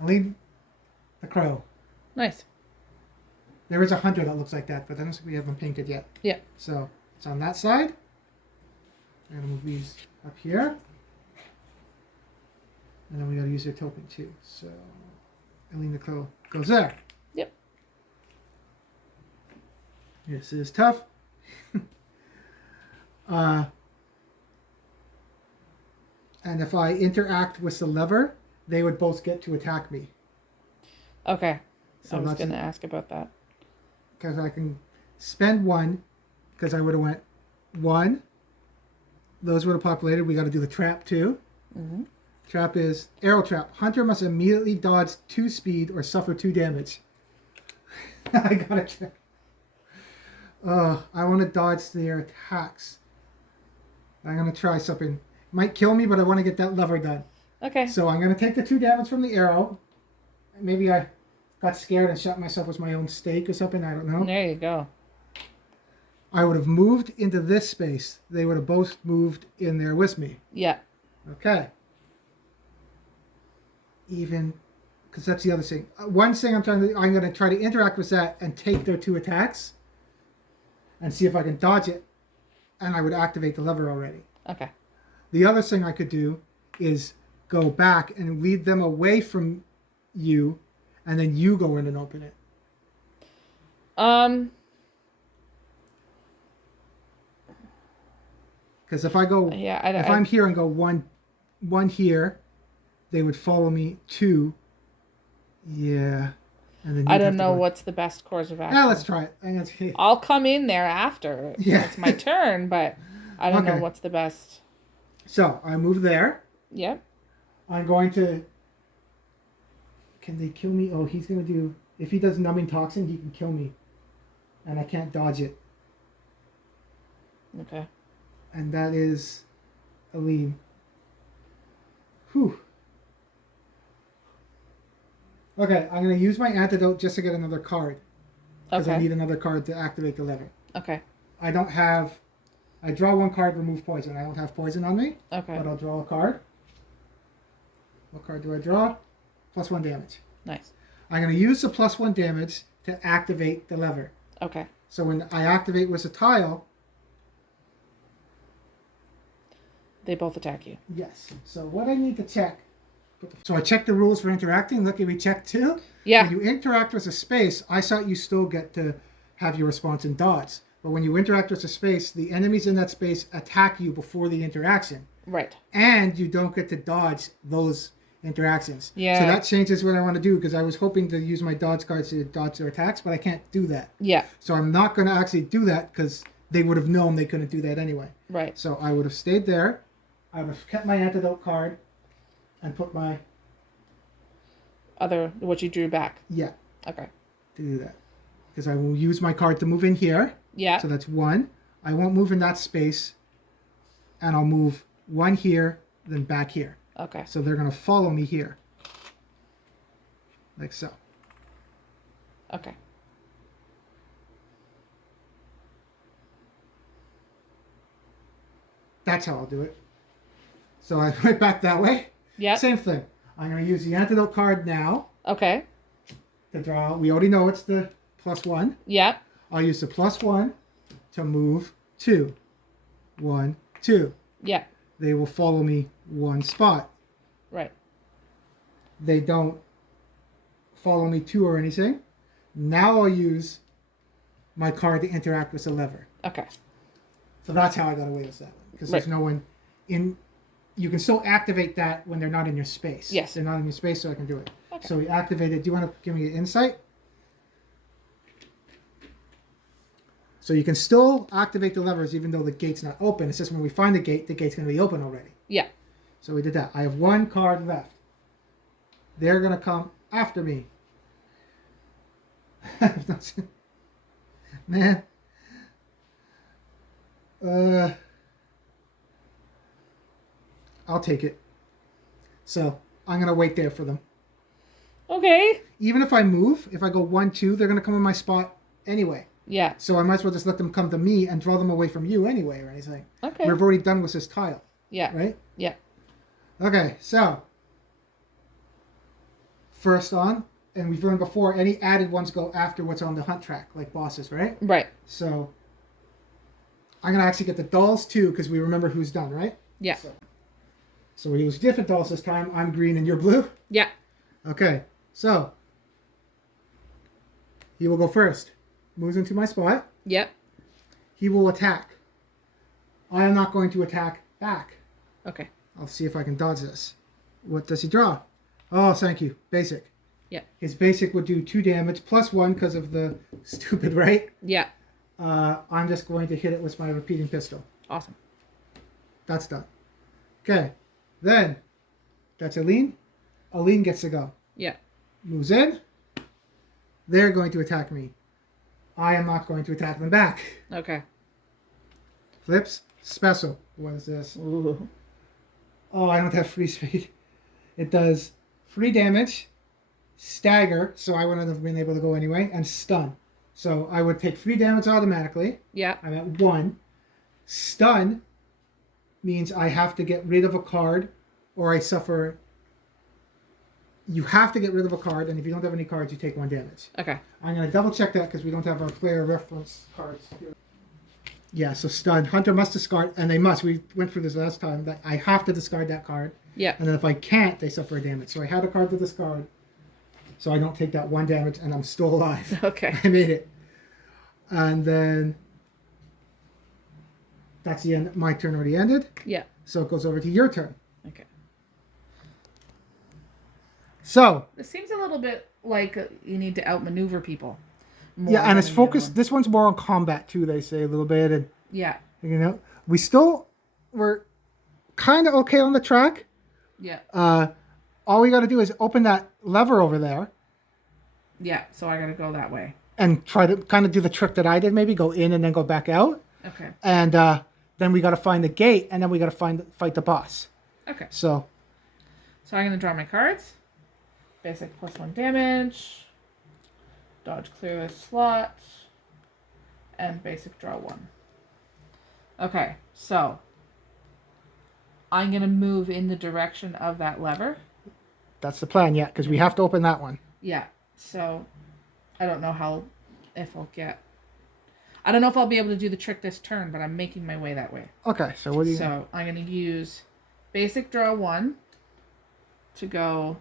I'll leave the crow. Nice. There is a hunter that looks like that, but I don't think we have them painted yet. Yeah. So it's on that side. And move these up here. And then we got to use their token too. So Eileen the crow goes there. Yep. This is tough. And if I interact with the lever, they would both get to attack me. Okay. So I was that's going to ask about that. because I can spend one, because I would have went one. Those would have populated. We got to do the trap too. Mm-hmm. Trap is arrow trap. Hunter must immediately dodge 2 speed or suffer 2 damage. I got to check. I want to dodge their attacks. I'm going to try something. Might kill me, but I want to get that lever done. Okay. So I'm going to take the 2 damage from the arrow. Maybe I got scared and shot myself with my own stake or something. I don't know. There you go. I would have moved into this space. They would have both moved in there with me. Yeah. Okay. Even, because that's the other thing. One thing I'm going to try to interact with that and take their 2 attacks and see if I can dodge it. And I would activate the lever already. Okay. The other thing I could do is go back and lead them away from you, and then you go in and open it. Because if I go, Yeah. I'm here and go one here, they would follow me 2. Yeah. And then I you'd have don't to know go- what's the best course of action. Yeah, let's try it. I'll come in there after. Yeah. It's my turn, but I don't know Okay. what's the best. So I move there. Yep. I'm going to. Can they kill me? Oh, he's going to do. If he does numbing toxin, he can kill me. And I can't dodge it. Okay. And that is Aline. Whew. Okay, I'm going to use my antidote just to get another card. Because I Okay. need another card to activate the lever. Okay. I don't have. I draw 1 card, remove poison. I don't have poison on me. Okay. But I'll draw a card. What card do I draw? +1 damage. Nice. I'm going to use the +1 damage to activate the lever. Okay. So when I activate with a tile, They both attack you. yes. So what I need to check. So I checked the rules for interacting. Look, we checked 2. Yeah. When you interact with a space, I thought you still get to have your response in dodge. But when you interact with a space, the enemies in that space attack you before the interaction. Right. And you don't get to dodge those interactions. Yeah. So that changes what I want to do, because I was hoping to use my dodge cards to dodge their attacks, but I can't do that. Yeah. So I'm not going to actually do that, because they would have known they couldn't do that anyway. Right. So I would have stayed there. I would have kept my antidote card and put my, What you drew back. yeah, Okay. to do that. Because I will use my card to move in here. Yeah. So that's 1. I won't move in that space. And I'll move 1 here, then back here. Okay. So they're going to follow me here. Like so. Okay. That's how I'll do it. So I went back that way. Yeah. Same thing. I'm going to use the antidote card now Okay. to draw. We already know it's the +1. Yeah. I'll use the +1 to move 2. 1, 2. Yeah. They will follow me 1 spot. Right. They don't follow me 2 or anything. Now I'll use my card to interact with the lever. Okay. So that's how I got away with that one. Because there's Right. no one in. You can still activate that when they're not in your space. Yes. They're not in your space, so I can do it. Okay. So we activate it. Do you want to give me an insight? So you can still activate the levers even though the gate's not open. It's just when we find the gate's going to be open already. Yeah. So we did that. I have 1 card left. They're going to come after me. Man. I'll take it. So I'm going to wait there for them. Okay. Even if I move, if I go 1, 2, they're going to come in my spot anyway. Yeah. So I might as well just let them come to me and draw them away from you anyway, right? Like, Okay. we've already done with this tile. Yeah. Right? Yeah. Okay, so first on, and we've learned before, any added ones go after what's on the hunt track, like bosses, right? Right. So I'm going to actually get the dolls too, because we remember who's done, right? Yeah. So we use different dolls this time. I'm green and you're blue. Yeah. Okay, so he will go first. Moves into my spot. Yep. He will attack. I am not going to attack back. Okay. I'll see if I can dodge this. What does he draw? Oh, thank you. Basic. Yeah. His basic would do 2 damage plus 1 because of the stupid, right? Yeah. I'm just going to hit it with my repeating pistol. Awesome. That's done. Okay. Then, that's Aline. Aline gets to go. Yeah. Moves in. They're going to attack me. I am not going to attack them back. Okay. Flips. Special. What is this? Ooh. Oh, I don't have free speed. It does 3 damage, stagger, so I wouldn't have been able to go anyway, and stun. So I would take 3 damage automatically. Yeah. I'm at 1. Stun means I have to get rid of a card, or I suffer. You have to get rid of a card, and if you don't have any cards, you take 1 damage. Okay. I'm going to double check that because we don't have our player reference cards here. Yeah, so stun. Hunter must discard, and they must. We went through this last time. That I have to discard that card. Yeah. And then if I can't, they suffer a damage. So I had a card to discard, so I don't take that 1 damage, and I'm still alive. Okay. I made it. And then that's the end. My turn already ended. Yeah. So it goes over to your turn. Okay. So This seems a little bit like you need to outmaneuver people. More yeah, and than it's the other focused. one. This one's more on combat too. They say a little bit, and Yeah. you know, we're kind of okay on the track. Yeah. All we got to do is open that lever over there Yeah. So I gotta go that way. and try to kind of do the trick that I did. Maybe go in and then go back out, Okay. and then we got to find the gate, and then we got to fight the boss. Okay. So So I'm gonna draw my cards. Basic plus 1 damage. Dodge clear this slot. And basic draw 1. Okay, so I'm gonna move in the direction of that lever. that's the plan, yeah, because we have to open that one. Yeah. So I don't know I don't know if I'll be able to do the trick this turn, but I'm making my way that way. Okay, so what do you? So I'm gonna use basic draw 1 to go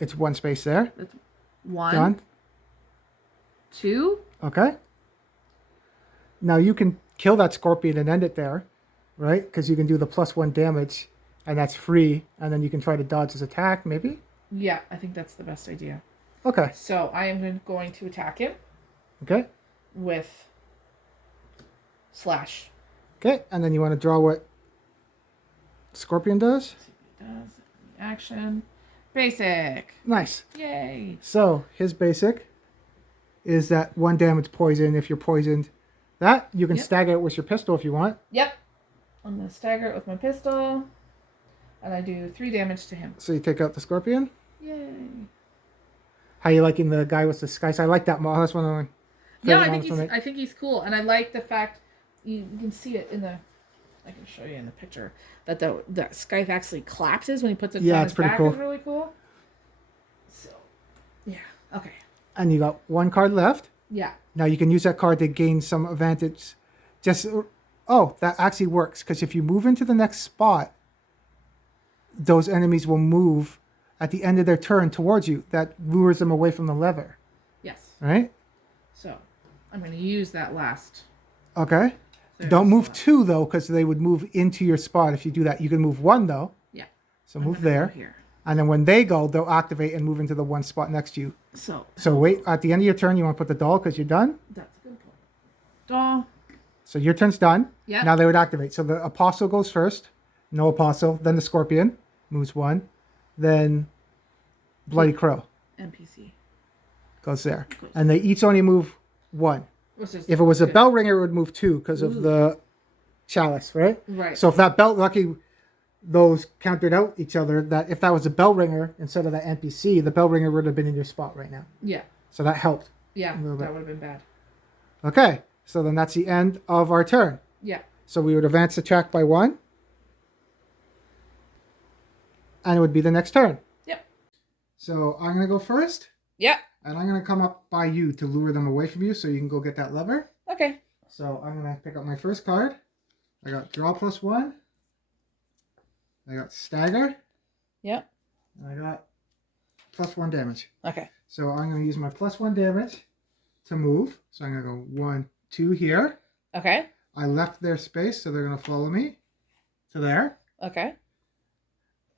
It's 1 space there. 1, Done. 2. Okay. Now you can kill that scorpion and end it there, right? Because you can do the plus 1 damage, and that's free, and then you can try to dodge his attack, maybe? Yeah, I think that's the best idea. Okay. So I am going to attack him Okay. with slash. Okay, and then you want to draw what scorpion does? Does action basic. Nice. Yay. So his basic is that 1 damage poison if you're poisoned. That you can Yep. stagger it with your pistol if you want. Yep. I'm gonna stagger it with my pistol, and I do 3 damage to him. So you take out the scorpion. Yay. How you liking the guy with the skies? I like that model. That's one of my Yeah, favorite models to make. I think he's cool, and I like the fact you can see it in the. I can show you in the picture that the scythe actually collapses when he puts it Yeah, on it's his pretty back. cool. Is really cool. So, yeah. Okay. And you got 1 card left. Yeah. Now you can use that card to gain some advantage. That actually works because if you move into the next spot, those enemies will move at the end of their turn towards you. That lures them away from the lever, Yes. right? So, I'm going to use that last. Okay. third Don't move slot. 2 though, because they would move into your spot if you do that. You can move 1 though. Yeah. So I'm move gonna go there, here. and then when they go, they'll activate and move into the 1 spot next to you. So So wait at the end of your turn. You want to put the doll because you're done. that's a good point. Doll. So your turn's done. Yeah. Now they would activate. So the apostle goes first. No apostle. Then the scorpion moves 1. Then bloody crow NPC. goes there, and they each only move 1. Which is If it was a good. bell ringer, it would move 2 because of Ooh. the chalice, right? Right. So if that bell lucky, those countered out each other. That if that was a bell ringer instead of that NPC, the bell ringer would have been in your spot right now. Yeah. So that helped. Yeah, that would have been bad. Okay, so then that's the end of our turn. Yeah. So we would advance the track by 1. And it would be the next turn. Yep. So I'm going to go first. Yep. And I'm going to come up by you to lure them away from you so you can go get that lever. Okay. So I'm going to pick up my first card. I got draw +1. I got stagger. Yep. And I got +1 damage. Okay. So I'm going to use my +1 damage to move. So I'm going to go 1, 2 here. Okay. I left their space, so they're going to follow me to there. Okay.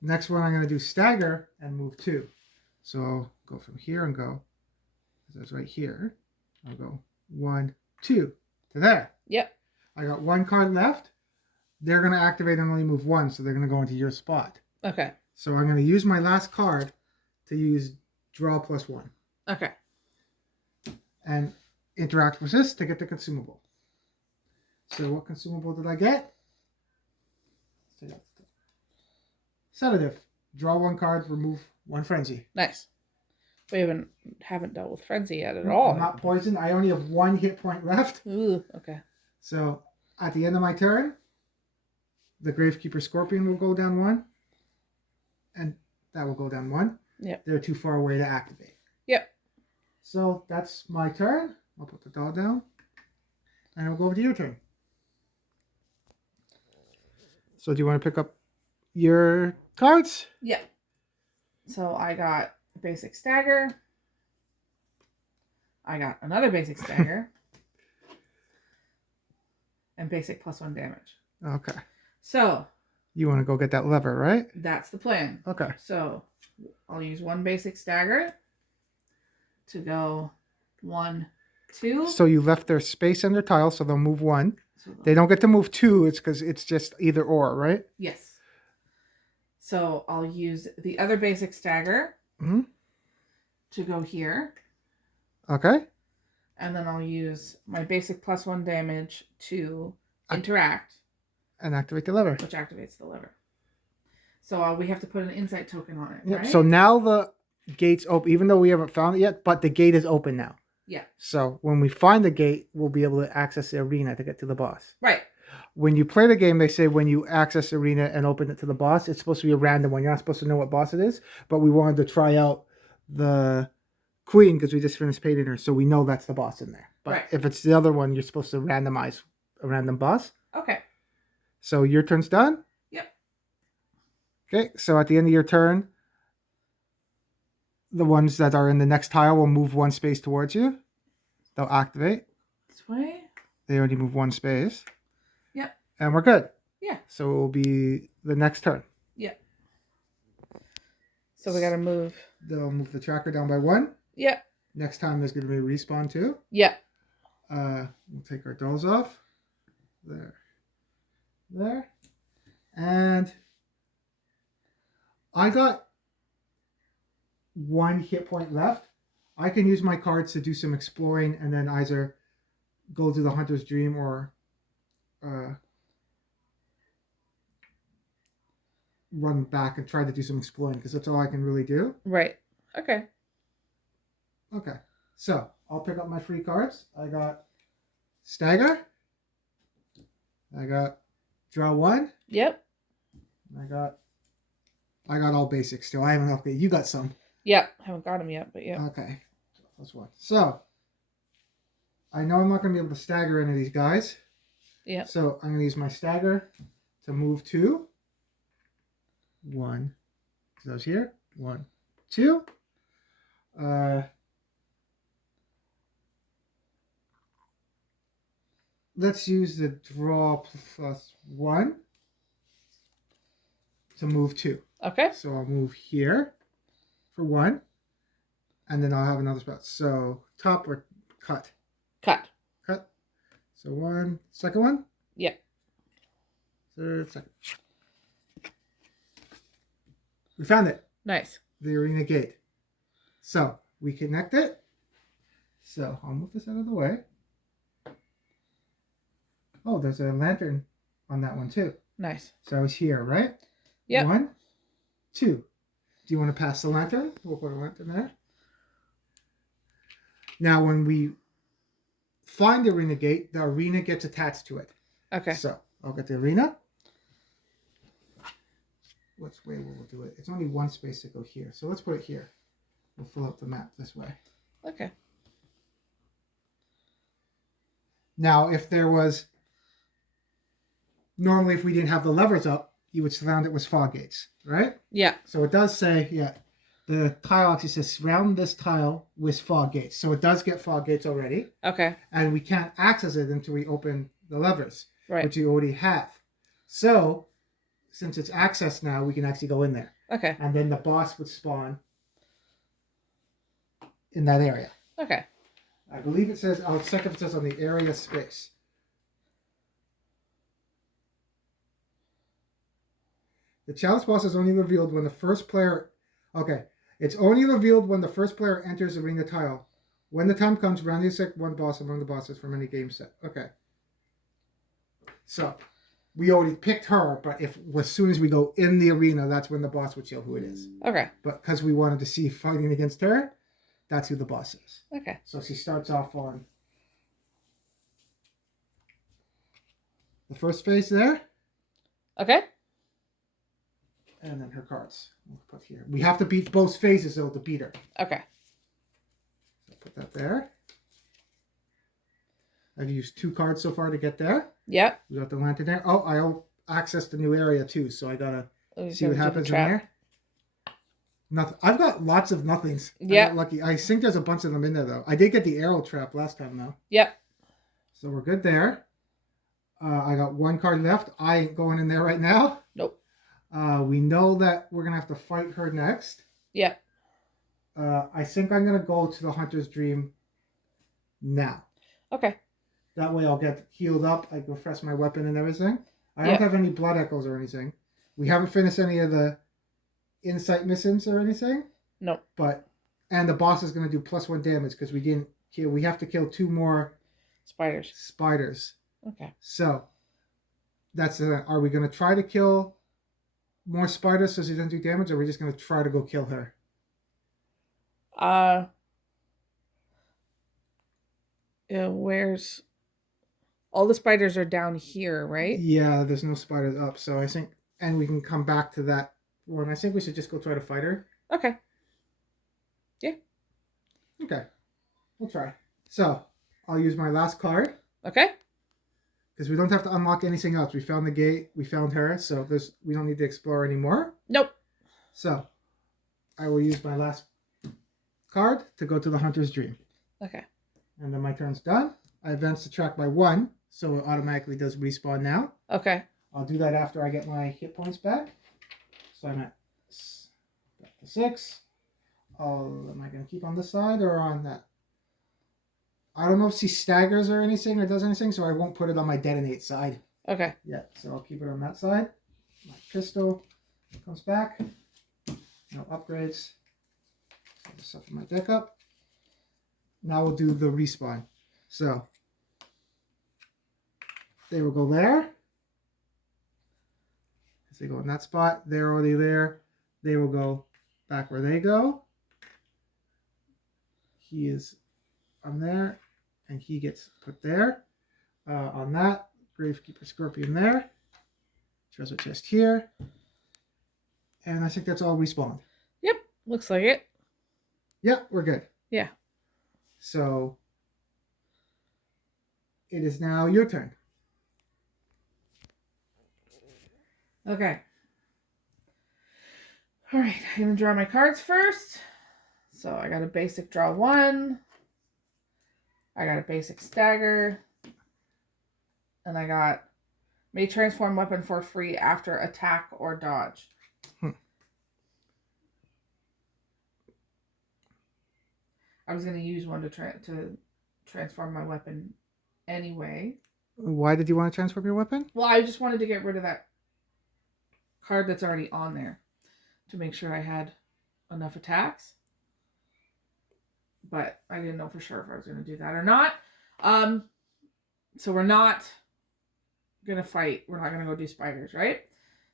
Next one, I'm going to do stagger and move 2. So I'll go from here and go. That's right here. I'll go 1, 2 to there. Yep. I got 1 card left. They're going to activate and only move 1, so they're going to go into your spot. Okay. So I'm going to use my last card to use draw +1. Okay. And interact with this to get the consumable. So what consumable did I get? Sedative. Draw 1 card, remove 1 frenzy. Nice. We haven't dealt with frenzy yet at all. I'm not poisoned. I only have 1 hit point left. Ooh, okay. So at the end of my turn, the Gravekeeper Scorpion will go down 1. And that will go down 1. Yep. They're too far away to activate. Yep. So that's my turn. I'll put the doll down. And we'll go over to your turn. So do you want to pick up your cards? Yeah. So I got basic stagger. I got another basic stagger. And basic +1 damage. Okay. So You want to go get that lever, right? that's the plan. Okay. So I'll use 1 basic stagger to go 1, 2. So you left their space and their tile, so they'll move 1. So They don't get to move 2. It's because it's just either or, right? yes. So I'll use the other basic stagger to go here. Okay. And then I'll use my basic +1 damage to interact. And activate the lever. Which activates the lever. So we have to put an insight token on it, Yep. right? So now the gate's open, even though we haven't found it yet, but the gate is open now. Yeah. So when we find the gate, we'll be able to access the arena to get to the boss. Right. When you play the game, they say when you access the arena and open it to the boss, it's supposed to be a random one. You're not supposed to know what boss it is, but we wanted to try out the queen because we just finished painting her, so we know that's the boss in there. But right. If it's the other one, you're supposed to randomize a random boss. Okay. So your turn's done? Yep. Okay, so at the end of your turn, the ones that are in the next tile will move 1 space towards you. They'll activate. This way? They already move 1 space. Yep. And we're good. Yeah. So it will be the next turn. Yep. So we gotta move. They'll move the tracker down by 1. Yep. Next time there's going to be a respawn too. Yep. We'll take our dolls off. There. There. And I got 1 hit point left. I can use my cards to do some exploring and then either go to the Hunter's Dream or run back and try to do some exploring because that's all I can really do. Right. Okay. Okay. So I'll pick up my free cards. I got stagger. I got draw 1. Yep. I got all basics still. I haven't upgraded. You got some. Yep. Haven't got them yet, but yeah. Okay. +1. So I know I'm not going to be able to stagger any of these guys. Yeah. So I'm going to use my stagger to move 2. 1. So I was here. 1, 2. Let's use the draw +1 to move 2. Okay. So I'll move here for 1. And then I'll have another spot. So top or cut? Cut. Cut. So 1. Second one? Yeah. Third, second. We found it. Nice. The arena gate. So we connect it. So I'll move this out of the way. Oh, there's a lantern on that one too. Nice. So I was here, right? Yep. 1, 2. Do you want to pass the lantern? We'll put a lantern there. Now, when we find the arena gate, the arena gets attached to it. Okay. So, I'll get the arena. Which way will we do it? It's only one space to go here. So, let's put it here. We'll fill out the map this way. Okay. Now, if there was... Normally, if we didn't have the levers up, you would surround it with fog gates, right? Yeah. So, it does say, the tile actually says surround this tile with fog gates. So, it does get fog gates already. Okay. And we can't access it until we open the levers, Right. which you already have. So, since it's accessed now, we can actually go in there. Okay. And then the boss would spawn in that area. Okay. I believe it says, I'll check if it says on the area space. The Chalice boss is only revealed when the first player... Okay. It's only revealed when the first player enters the arena tile. When the time comes, randomly select one boss among the bosses from any game set. Okay. So, we already picked her, but if as soon as we go in the arena, that's when the boss would show who it is. Okay. But because we wanted to see fighting against her, that's who the boss is. Okay. So she starts off on the first phase there. Okay. And then her cards. We'll put here. We have to beat both phases though to beat her. Okay. So put that there. I've used 2 cards so far to get there. Yep. We got the lantern there. Oh, I accessed the new area too, so I gotta see what happens in there. Nothing. I've got lots of nothings. Yeah. Lucky. I think there's a bunch of them in there though. I did get the arrow trap last time though. Yep. So we're good there. I got 1 card left. I ain't going in there right now. Nope. We know that we're gonna have to fight her next. Yep. I think I'm gonna go to the Hunter's Dream now. Okay. That way I'll get healed up. I can refresh my weapon and everything. I Yep. don't have any blood echoes or anything. We haven't finished any of the insight missions or anything. Nope. And the boss is gonna do +1 damage because we didn't kill. We have to kill 2 more spiders. Okay. So that's are we gonna try to kill more spiders so she doesn't do damage, or are we just gonna try to go kill her? Yeah, where's all the spiders are down here, right? Yeah, there's no spiders up, so I think, and we can come back to that one. I think we should just go try to fight her. Okay. Yeah. Okay, we'll try. So I'll use my last card. Okay. Because we don't have to unlock anything else. We found the gate. We found her. So we don't need to explore anymore. Nope. So I will use my last card to go to the Hunter's Dream. Okay. And then my turn's done. I advance the track by 1. So it automatically does respawn now. Okay. I'll do that after I get my hit points back. So I'm at back to 6. Am I going to keep on this side or on that? I don't know if she staggers or anything or does anything, so I won't put it on my detonate side. Okay. Yeah, so I'll keep it on that side. My pistol comes back. No upgrades. I'll just shuffle my deck up. Now we'll do the respawn. So they will go there. As they go in that spot, they're already there. They will go back where they go. He is on there. And he gets put there. On that, Gravekeeper Scorpion there. Treasure chest here. And I think that's all respawned. Yep. Looks like it. Yeah, we're good. Yeah. So, it is now your turn. Okay. All right. I'm going to draw my cards first. So I got a basic draw 1. I got a basic stagger. And I got may transform weapon for free after attack or dodge. I was going to use one to transform my weapon anyway. Why did you want to transform your weapon? Well, I just wanted to get rid of that card that's already on there to make sure I had enough attacks. But I didn't know for sure if I was going to do that or not. So we're not going to fight. We're not going to go do spiders, right?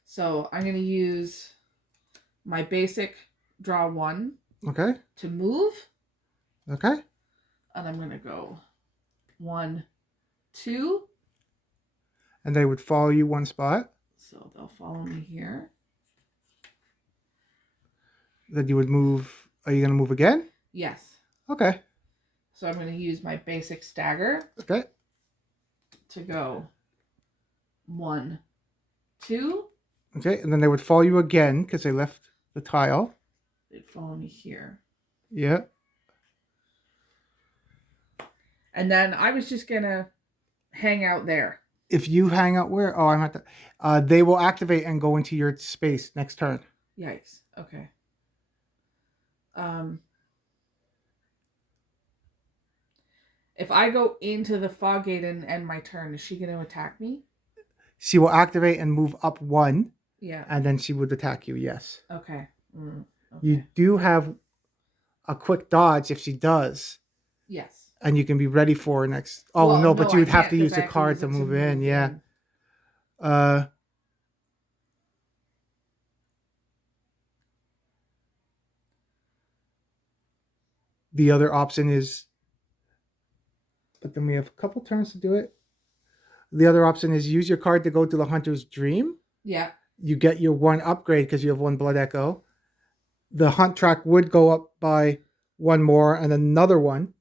So I'm going to use my basic draw 1 Okay. to move. Okay. And I'm going to go 1, 2. And they would follow you one spot. So they'll follow me here. Then you would move. Are you going to move again? Yes. Okay. So I'm going to use my basic stagger. Okay. To go 1, 2. Okay. And then they would follow you again because they left the tile. They'd follow me here. Yeah. And then I was just going to hang out there. If you hang out where? Oh, I'm at the. They will activate and go into your space next turn. Yikes. Okay. If I go into the fog gate and end my turn, is she going to attack me? She will activate and move up 1. Yeah. And then she would attack you. Yes. Okay. Okay. You do have a quick dodge if she does. Yes. And you can be ready for her next. Oh, well, no, but you would have to use a card to move in. Yeah. The other option is, but then we have a couple turns to do it. The other option is use your card to go to the Hunter's Dream. Yeah. You get your 1 upgrade because you have 1 Blood Echo. The hunt track would go up by 1 more and another 1.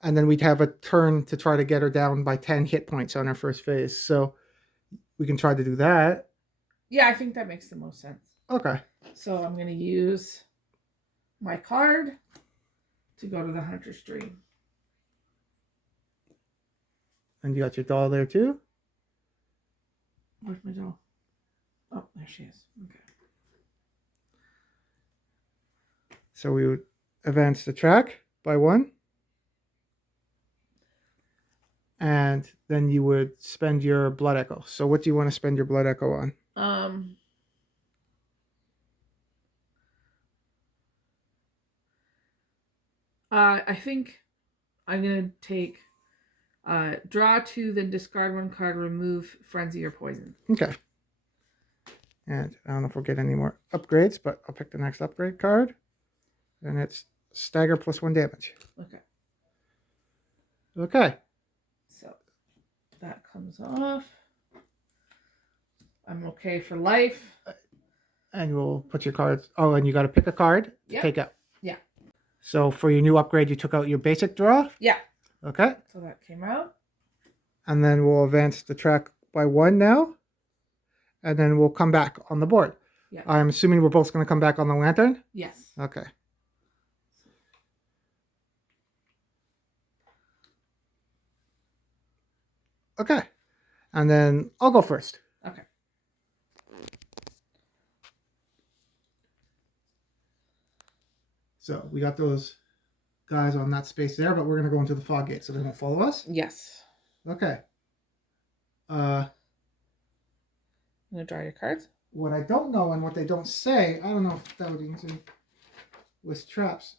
And then we'd have a turn to try to get her down by 10 hit points on her first phase. So we can try to do that. Yeah, I think that makes the most sense. Okay. So I'm going to use my card to go to the Hunter's Dream. And you got your doll there too? Where's my doll? Oh, there she is. Okay. So we would advance the track by 1. And then you would spend your Blood Echo. So what do you want to spend your Blood Echo on? I think I'm going to take draw 2, then discard 1 card, remove Frenzy or Poison. Okay. And I don't know if we'll get any more upgrades, but I'll pick the next upgrade card. And it's stagger plus 1 damage. Okay. Okay. So that comes off. I'm okay for life. And we'll put your cards. Oh, and you got to pick a card to take out. Yeah. So for your new upgrade, you took out your basic draw? Yeah. Okay. So that came out. And then we'll advance the track by 1 now. And then we'll come back on the board. Yeah. I'm assuming we're both going to come back on the lantern? Yes. Okay. Okay. And then I'll go first. Okay. So we got those guys on that space there, but we're going to go into the fog gate so they won't follow us. Yes. Okay. I'm going to draw your cards. What I don't know and what they don't say, I don't know if that would be easy with traps.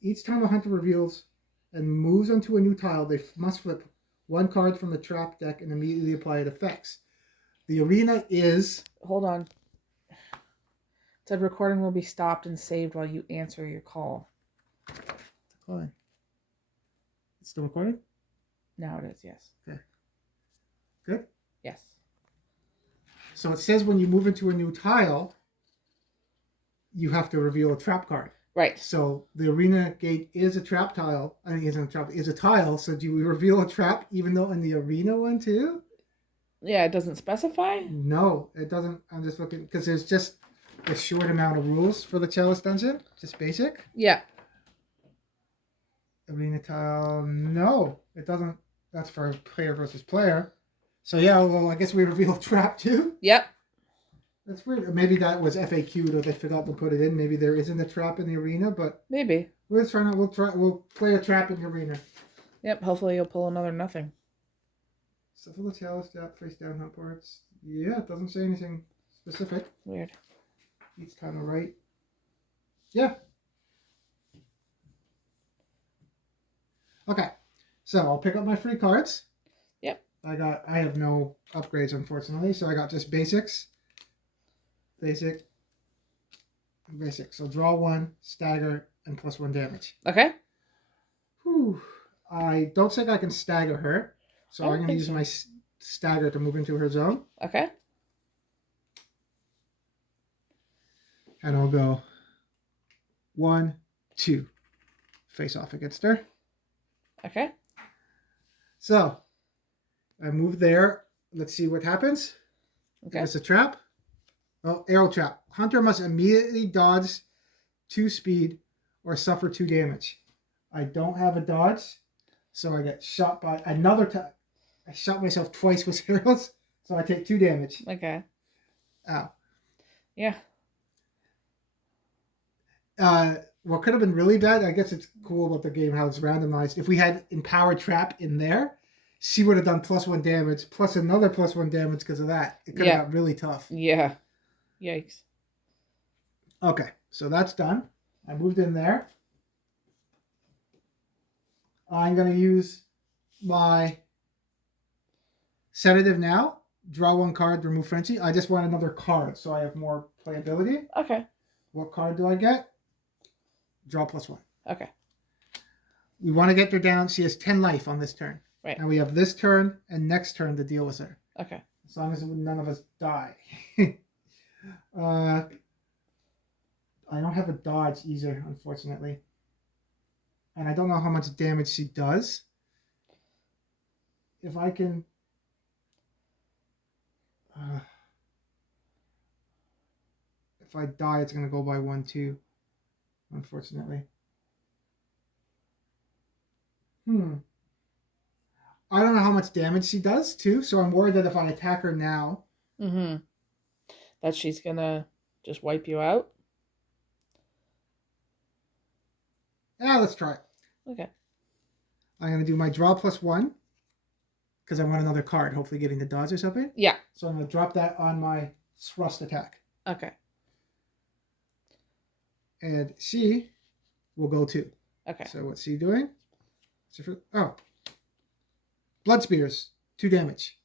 Each time a hunter reveals and moves onto a new tile, they must flip 1 card from the trap deck and immediately apply its effects. The arena is... Hold on. It said recording will be stopped and saved while you answer your call. Fine. It's still recording? Now it is, yes. Okay. Good? Yes. So it says when you move into a new tile, you have to reveal a trap card. Right. So the arena gate is a trap tile. I think is a tile. So do we reveal a trap even though in the arena one too? Yeah, it doesn't specify? No, it doesn't. I'm just looking because there's just a short amount of rules for the Chalice Dungeon. Just basic. Yeah. Arena tile. No, it doesn't. That's for player versus player. So yeah, well, I guess we reveal trap too. Yep. That's weird. Maybe that was FAQ'd or they forgot to put it in. Maybe there isn't a trap in the arena, but maybe. We'll play a trap in the arena. Yep, hopefully you'll pull another nothing. Shuffle the chalice down, face down, hunt boards. Yeah, it doesn't say anything specific. Weird. Each time I write. Yeah. Okay. So I'll pick up my free cards. Yep. I have no upgrades, unfortunately, so I got just basics. Basic. So draw 1, stagger, and +1 damage. Okay. Whew. I don't think I can stagger her, so I'm going to use so. my stagger to move into her zone. Okay. And I'll go 1, 2. Face off against her. Okay. So, I move there. Let's see what happens. Okay. It's a trap. Oh, arrow trap. Hunter must immediately dodge 2 speed or suffer 2 damage. I don't have a dodge, so I get shot by another time. I shot myself twice with arrows, so I take 2 damage. Okay. Ow. Yeah. What could have been really bad, I guess it's cool about the game how it's randomized. If we had Empowered Trap in there, she would have done +1 damage, plus another +1 damage because of that. It could have got really tough. Yeah. Yikes. Okay, so that's done. I moved in there. I'm going to use my Sedative now. Draw 1 card, remove Frenchie. I just want another card, so I have more playability. Okay. What card do I get? Draw +1. Okay. We want to get her down. She has 10 life on this turn. Right. And we have this turn and next turn to deal with her. Okay. As long as none of us die. I don't have a dodge either, unfortunately. And I don't know how much damage she does. If I can... if I die, it's going to go by 1, 2. Unfortunately. I don't know how much damage she does, too. So I'm worried that if I attack her now... that she's going to just wipe you out? Yeah, let's try it. Okay. I'm going to do my draw +1. Because I want another card, hopefully getting the dodge or something. Yeah. So I'm going to drop that on my thrust attack. Okay. And she will go 2. Okay. So what's she doing? Oh. Blood Spears. 2 damage.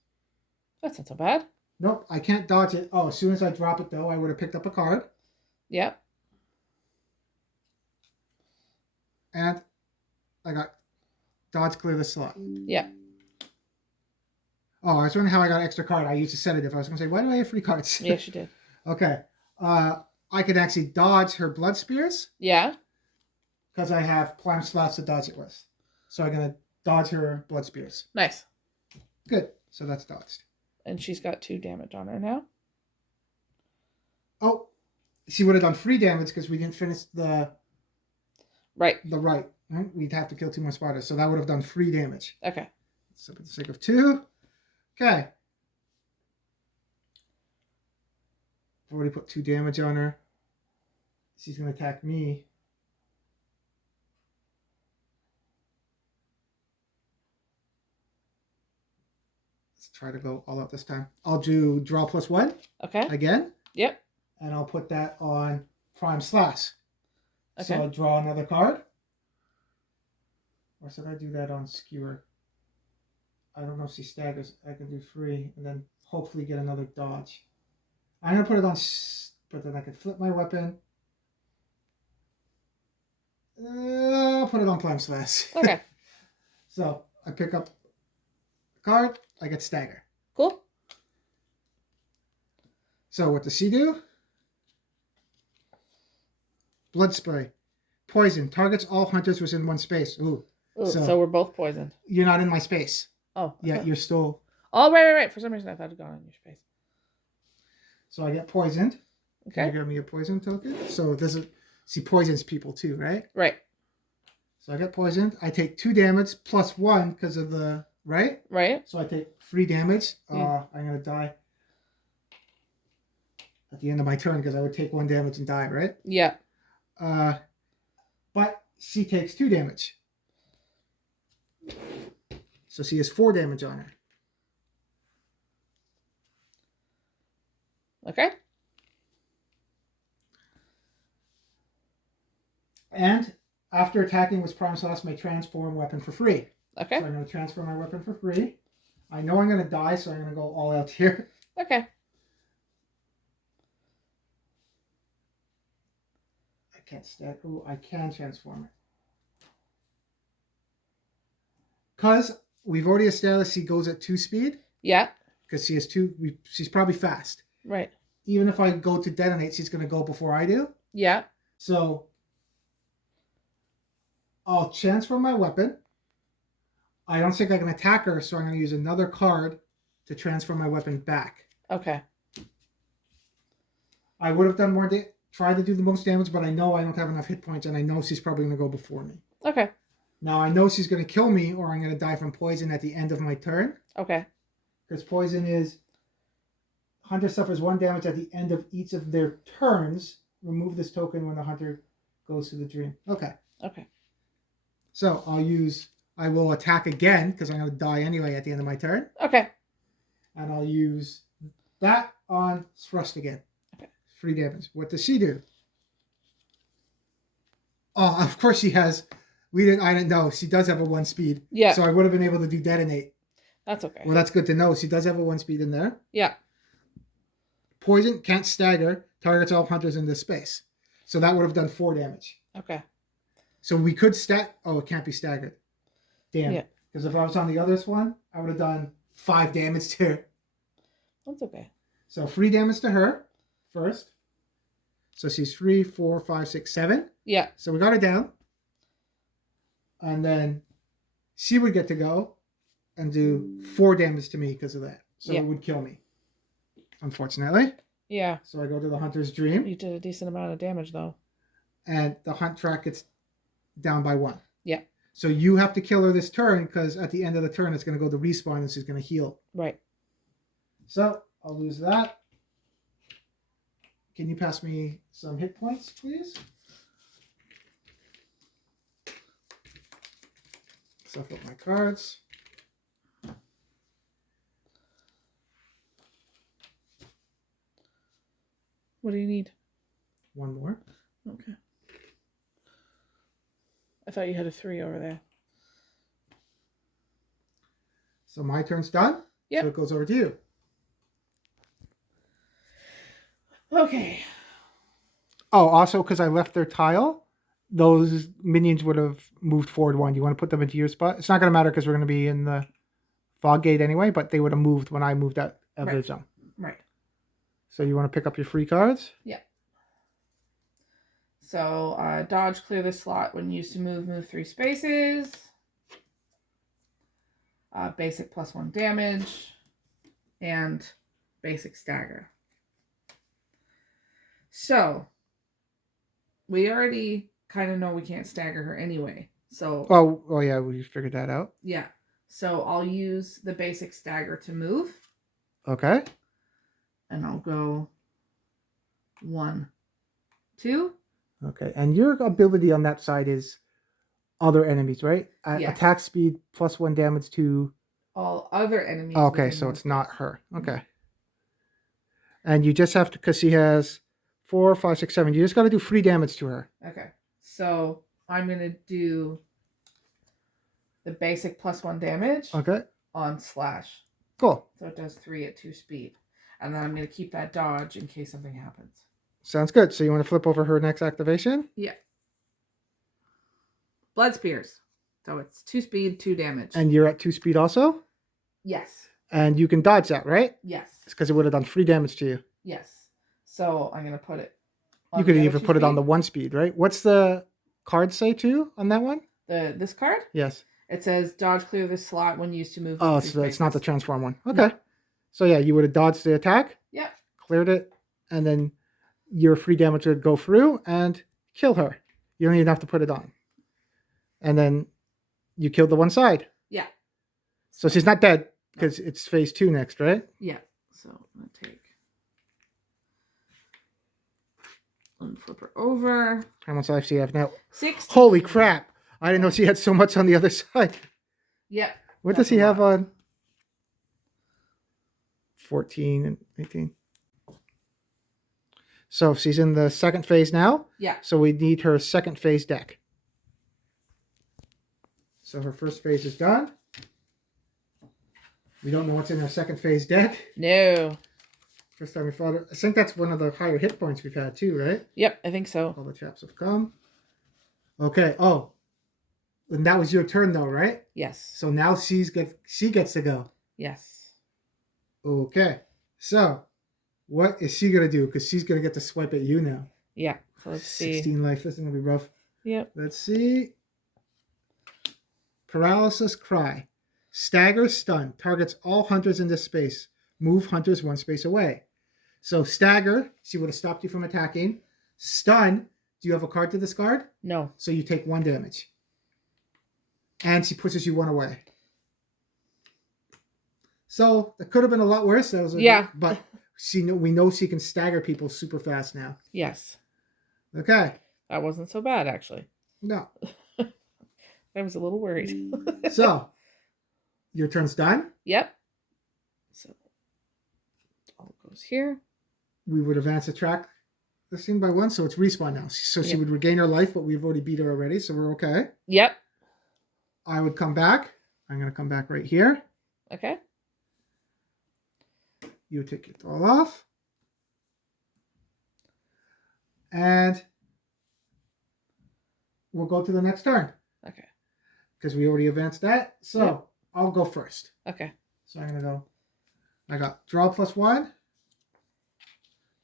That's not so bad. Nope, I can't dodge it. Oh, as soon as I drop it, though, I would have picked up a card. Yep. And I got dodge clear the slot. Yeah. Oh, I was wondering how I got an extra card. I used a sedative. I was going to say, why do I have 3 cards? Yes, you did. Okay. I could actually dodge her Blood Spears. Yeah. Because I have Prime Slots to dodge it with. So I'm going to dodge her Blood Spears. Nice. Good. So that's dodged. And she's got 2 damage on her now. Oh, she would have done 3 damage because we didn't finish the right. Right. We'd have to kill 2 more spiders. So that would have done 3 damage. Okay. So for the sake of 2. Okay. I've already put 2 damage on her. She's going to attack me. Let's try to go all out this time. I'll do draw +1. Okay. Again. Yep. And I'll put that on Prime Slash. Okay. So I'll draw another card. Or should I do that on Skewer? I don't know if she staggers. I can do 3 and then hopefully get another dodge. I'm going to put it on, but then I can flip my weapon. I'll put it on Prime Slash. Okay. So I pick up a card. I get stagger. Cool. So what does she do? Blood spray. Poison. Targets all hunters within 1 space. Ooh. Ooh, so we're both poisoned. You're not in my space. Oh. Yeah, you're still... Oh, right. For some reason I thought it had gone in your space. So I get poisoned. Okay. Can you give me a poison token? So this is... She poisons people too, right? Right. So I get poisoned. I take 2 damage plus 1 because of the... Right? Right. So I take 3 damage. I'm going to die at the end of my turn because I would take 1 damage and die, right? Yeah. But she takes 2 damage. So she has 4 damage on her. Okay. And after attacking with Prime Sauce, may transform weapon for free. Okay. So I'm going to transfer my weapon for free. I know I'm going to die, so I'm going to go all out here. Okay. I can't stack. Oh, I can transform it. Because we've already established she goes at 2 speed. Yeah. Because she has 2. She's probably fast. Right. Even if I go to detonate, she's going to go before I do. Yeah. So I'll transfer my weapon. I don't think I can attack her, so I'm going to use another card to transfer my weapon back. Okay. I would have done more, tried to do the most damage, but I know I don't have enough hit points, and I know she's probably going to go before me. Okay. Now, I know she's going to kill me, or I'm going to die from poison at the end of my turn. Okay. Because poison is... Hunter suffers 1 damage at the end of each of their turns. Remove this token when the hunter goes to the dream. Okay. Okay. So, I will attack again, because I'm going to die anyway at the end of my turn. Okay. And I'll use that on Thrust again. Okay. 3 damage. What does she do? Oh, of course she has... I didn't know. She does have a 1 speed. Yeah. So I would have been able to do detonate. That's okay. Well, that's good to know. She does have a 1 speed in there. Yeah. Poison can't stagger. Targets all hunters in this space. So that would have done 4 damage. Okay. So we could Oh, it can't be staggered. Damn. Yeah. Because if I was on the other one, I would have done 5 damage to her. That's okay. So 3 damage to her first. So she's 3, 4, 5, 6, 7. Yeah. So we got her down. And then she would get to go and do 4 damage to me because of that. So Yeah. it would kill me, unfortunately. Yeah. So I go to the hunter's dream. You did a decent amount of damage, though. And the hunt track gets down by 1. Yeah. So you have to kill her this turn because at the end of the turn, it's going to go to respawn and she's going to heal. Right. So I'll lose that. Can you pass me some hit points, please? Shuffle up my cards. What do you need? 1 more. Okay. I thought you had a 3 over there. So my turn's done. Yep. So it goes over to you. Okay. Oh, also because I left their tile, those minions would have moved forward 1. Do you want to put them into your spot? It's not going to matter because we're going to be in the fog gate anyway, but they would have moved when I moved out of their zone. Right. So you want to pick up your free cards? Yeah. So dodge, clear the slot when used to move 3 spaces. Basic +1 damage. And basic stagger. So we already kind of know we can't stagger her anyway. So Oh yeah, we figured that out. yeah. So I'll use the basic stagger to move. Okay. And I'll go 1, 2. Okay, and your ability on that side is other enemies, right? Yes. Attack speed +1 damage to... All other enemies. Okay, within so one it's not space. her. Okay. And you just have to, because she has 4, 5, 6, 7. You just got to do 3 damage to her. Okay. So I'm going to do the basic +1 damage Okay. on slash. Cool. So it does 3 at 2 speed. And then I'm going to keep that dodge in case something happens. Sounds good. So you want to flip over her next activation? Yeah. Blood Spears. So it's 2 speed, 2 damage. And you're at 2 speed also? Yes. And you can dodge that, right? Yes. It's because it would have done 3 damage to you. Yes. So I'm going to put it on You could the other even 2 put it on speed. the 1 speed, right? What's the card say too on that one? This card? Yes. It says dodge clear this slot when used to move. Oh, 3 so it's not the spaces. transform one. Okay. No. So yeah, you would have dodged the attack, Yeah. cleared it, and then your free damage would go through and kill her. You don't even have to put it on. And then you killed the one side. Yeah. So she's not dead because it's phase 2 next, right? Yeah. So I'm going to take and flip her over. How much life do you have now? 6. Holy crap. I didn't know she had so much on the other side. Yep. What That's does he a have lot. on? 14 and 18. So she's in the second phase now. Yeah. So we need her second phase deck. So her first phase is done. We don't know what's in our second phase deck. No. First time we fought it. I think that's one of the higher hit points we've had too, right? Yep, I think so. All the chaps have come. Okay. Oh, and that was your turn though, right? Yes. So now she gets to go. Yes. Okay. So what is she gonna do? Because she's gonna get to swipe at you now. Yeah. So let's see. 16 life. This is gonna be rough. Yep. Let's see. Paralysis Cry. Stagger Stun. Targets all hunters in this space. Move hunters one space away. So Stagger, she would have stopped you from attacking. Stun, do you have a card to discard? No. So you take 1 damage. And she pushes you 1 away. So that could have been a lot worse. But we know she can stagger people super fast now. Yes. Okay. That wasn't so bad, actually. No. I was a little worried. So, your turn's done. Yep. So, all goes here. We would advance the track this thing by 1, so it's respawn now. So she would regain her life, but we've already beat her already, so we're okay. Yep. I would come back. I'm going to come back right here. Okay. You take it all off. And we'll go to the next turn. Okay. Because we already advanced that. So Yep. I'll go first. Okay. So I'm going to go. I got draw +1.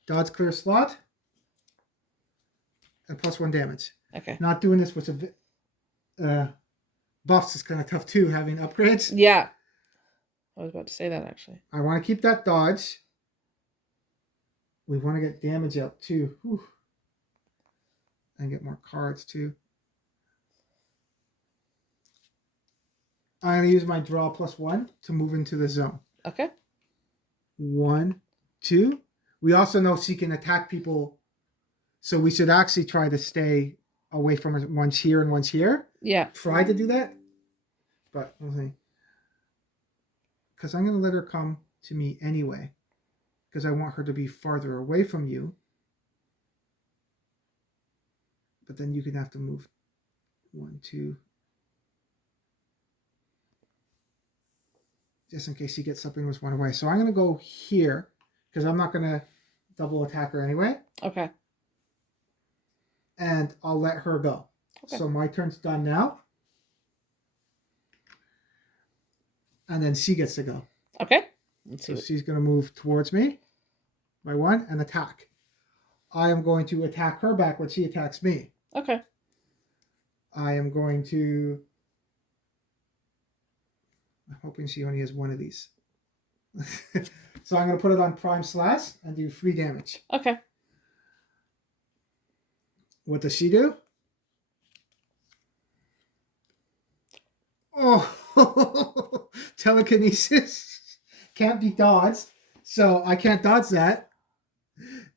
Dodge clear slot. And +1 damage. Okay. Not doing this with buffs is kind of tough too, having upgrades. Yeah. I was about to say that, actually. I want to keep that dodge. We want to get damage up too. Whew. And get more cards too. I'm going to use my draw +1 to move into the zone. Okay. 1, 2. We also know she can attack people. So we should actually try to stay away from her. One's here and one's here. Yeah. Try to do that. But we'll see. Because I'm going to let her come to me anyway. Because I want her to be farther away from you. But then you can have to move 1, 2. Just in case she gets something with 1 away. So I'm going to go here. Because I'm not going to double attack her anyway. Okay. And I'll let her go. Okay. So my turn's done now. And then she gets to go. Okay. Let's see. So she's going to move towards me by 1 and attack. I am going to attack her back when she attacks me. Okay. I am going to... I'm hoping she only has 1 of these. So I'm going to put it on Prime Slash and do 3 damage. Okay. What does she do? Oh, telekinesis. Can't be dodged. So I can't dodge that.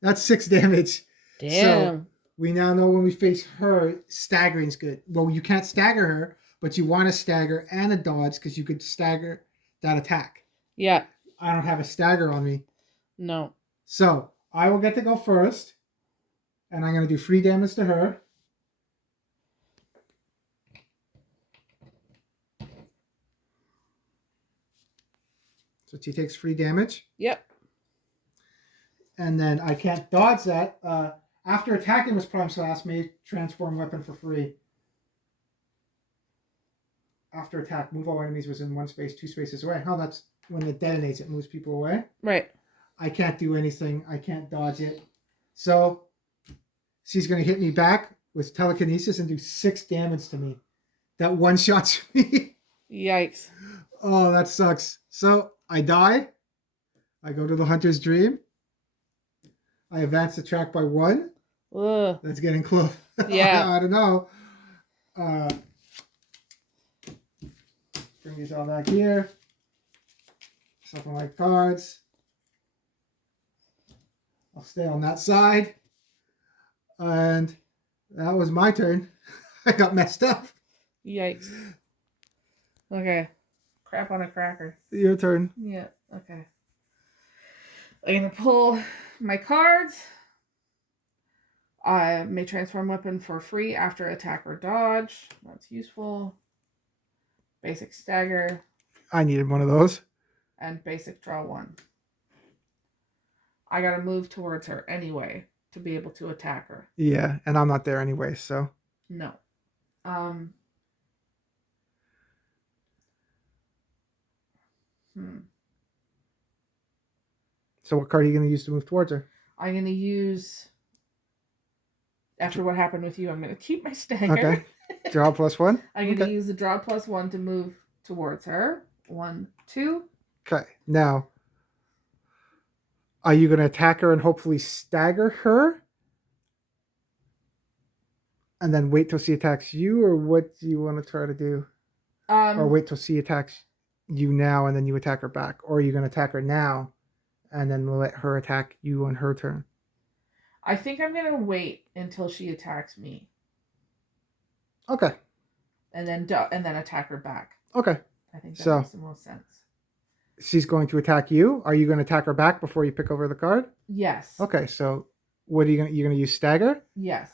That's 6 damage. Damn. So we now know when we face her, staggering's good. Well, you can't stagger her, but you want to stagger and a dodge because you could stagger that attack. Yeah. I don't have a stagger on me. No. So I will get to go first. And I'm going to do 3 damage to her. So she takes 3 damage. Yep. And then I can't dodge that. After attacking with Prime Slash, may transform weapon for free. After attack, move all enemies within 1 space, 2 spaces away. Oh, that's when it detonates, it moves people away. Right. I can't do anything. I can't dodge it. So she's going to hit me back with telekinesis and do 6 damage to me. That one-shots me. Yikes. Oh, that sucks. So I die. I go to the Hunter's Dream. I advance the track by 1. Ugh. That's getting close. Yeah. I don't know. Bring these all back here. Something like cards. I'll stay on that side. And that was my turn. I got messed up. Yikes. Okay. Crap on a cracker. Your turn. Yeah. Okay. I'm going to pull my cards. I may transform weapon for free after attack or dodge. That's useful. Basic stagger. I needed one of those. and basic draw 1. I gotta move towards her anyway to be able to attack her. Yeah, and I'm not there anyway, so. No. So what card are you going to use to move towards her? I'm gonna use. After what happened with you, I'm gonna keep my stagger. Okay. Draw +1. I'm gonna use the draw +1 to move towards her. 1, 2. Okay. Now, are you going to attack her and hopefully stagger her? And then wait till she attacks you? Or what do you want to try to do? Or wait till she attacks you now and then you attack her back? Or are you going to attack her now and then let her attack you on her turn? I think I'm going to wait until she attacks me. Okay. And then attack her back. Okay. I think that makes the most sense. She's going to attack you. Are you going to attack her back before you pick over the card? Yes. Okay, so what are you going to use stagger? Yes.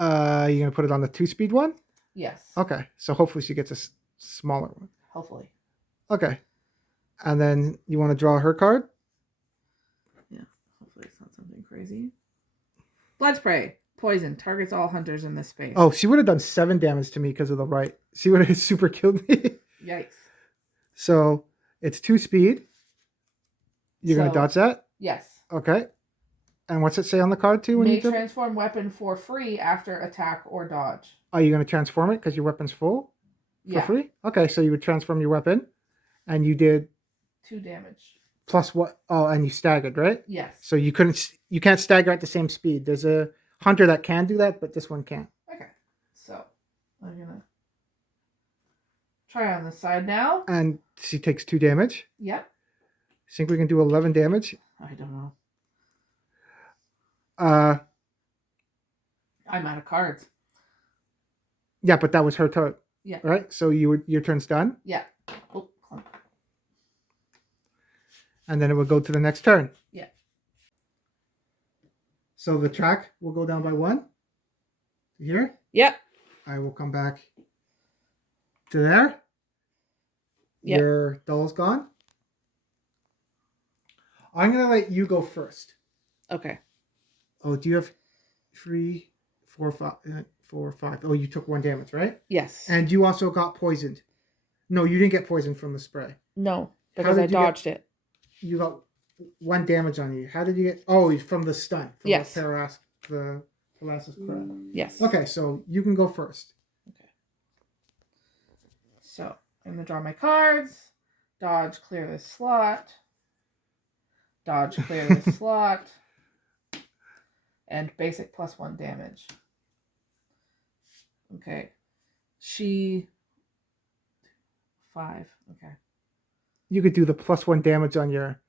You're going to put it on the 2-speed one? Yes. Okay, so hopefully she gets a smaller one. Hopefully. Okay. And then you want to draw her card? Yeah, hopefully it's not something crazy. Blood spray. Poison. Targets all hunters in this space. Oh, she would have done 7 damage to me because of the right. She would have super killed me. Yikes. So it's 2-speed. You're going to dodge that? Yes. Okay. And what's it say on the card too? May transform weapon for free after attack or dodge. Are you going to transform it because your weapon's full? For free? Okay, so you would transform your weapon. And you did 2 damage. Plus what? Oh, and you staggered, right? Yes. So you can't stagger at the same speed. There's a hunter that can do that, but this one can't. Okay. So I'm gonna try on the side now. And she takes 2 damage. Yep. Think we can do 11 damage? I don't know. I'm out of cards. Yeah, but that was her turn. Yeah. Right? So your turn's done? Yeah. Oh, clunk. And then it would go to the next turn. Yeah. So the track will go down by 1. Here? Yep. I will come back to there. Yep. Your doll's gone. I'm going to let you go first. Okay. Oh, do you have 3, 4, 5, 4, 5? Oh, you took 1 damage, right? Yes. And you also got poisoned. No, you didn't get poisoned from the spray. No, because I dodged it. You got 1 damage on you. How did you get? Oh, from the stun. From yes. The paralysis crap. Yes. Okay, so you can go first. Okay. So I'm gonna draw my cards. Dodge, clear this slot. Dodge, clear this slot. And basic +1 damage. Okay. 5. Okay. You could do the +1 damage on your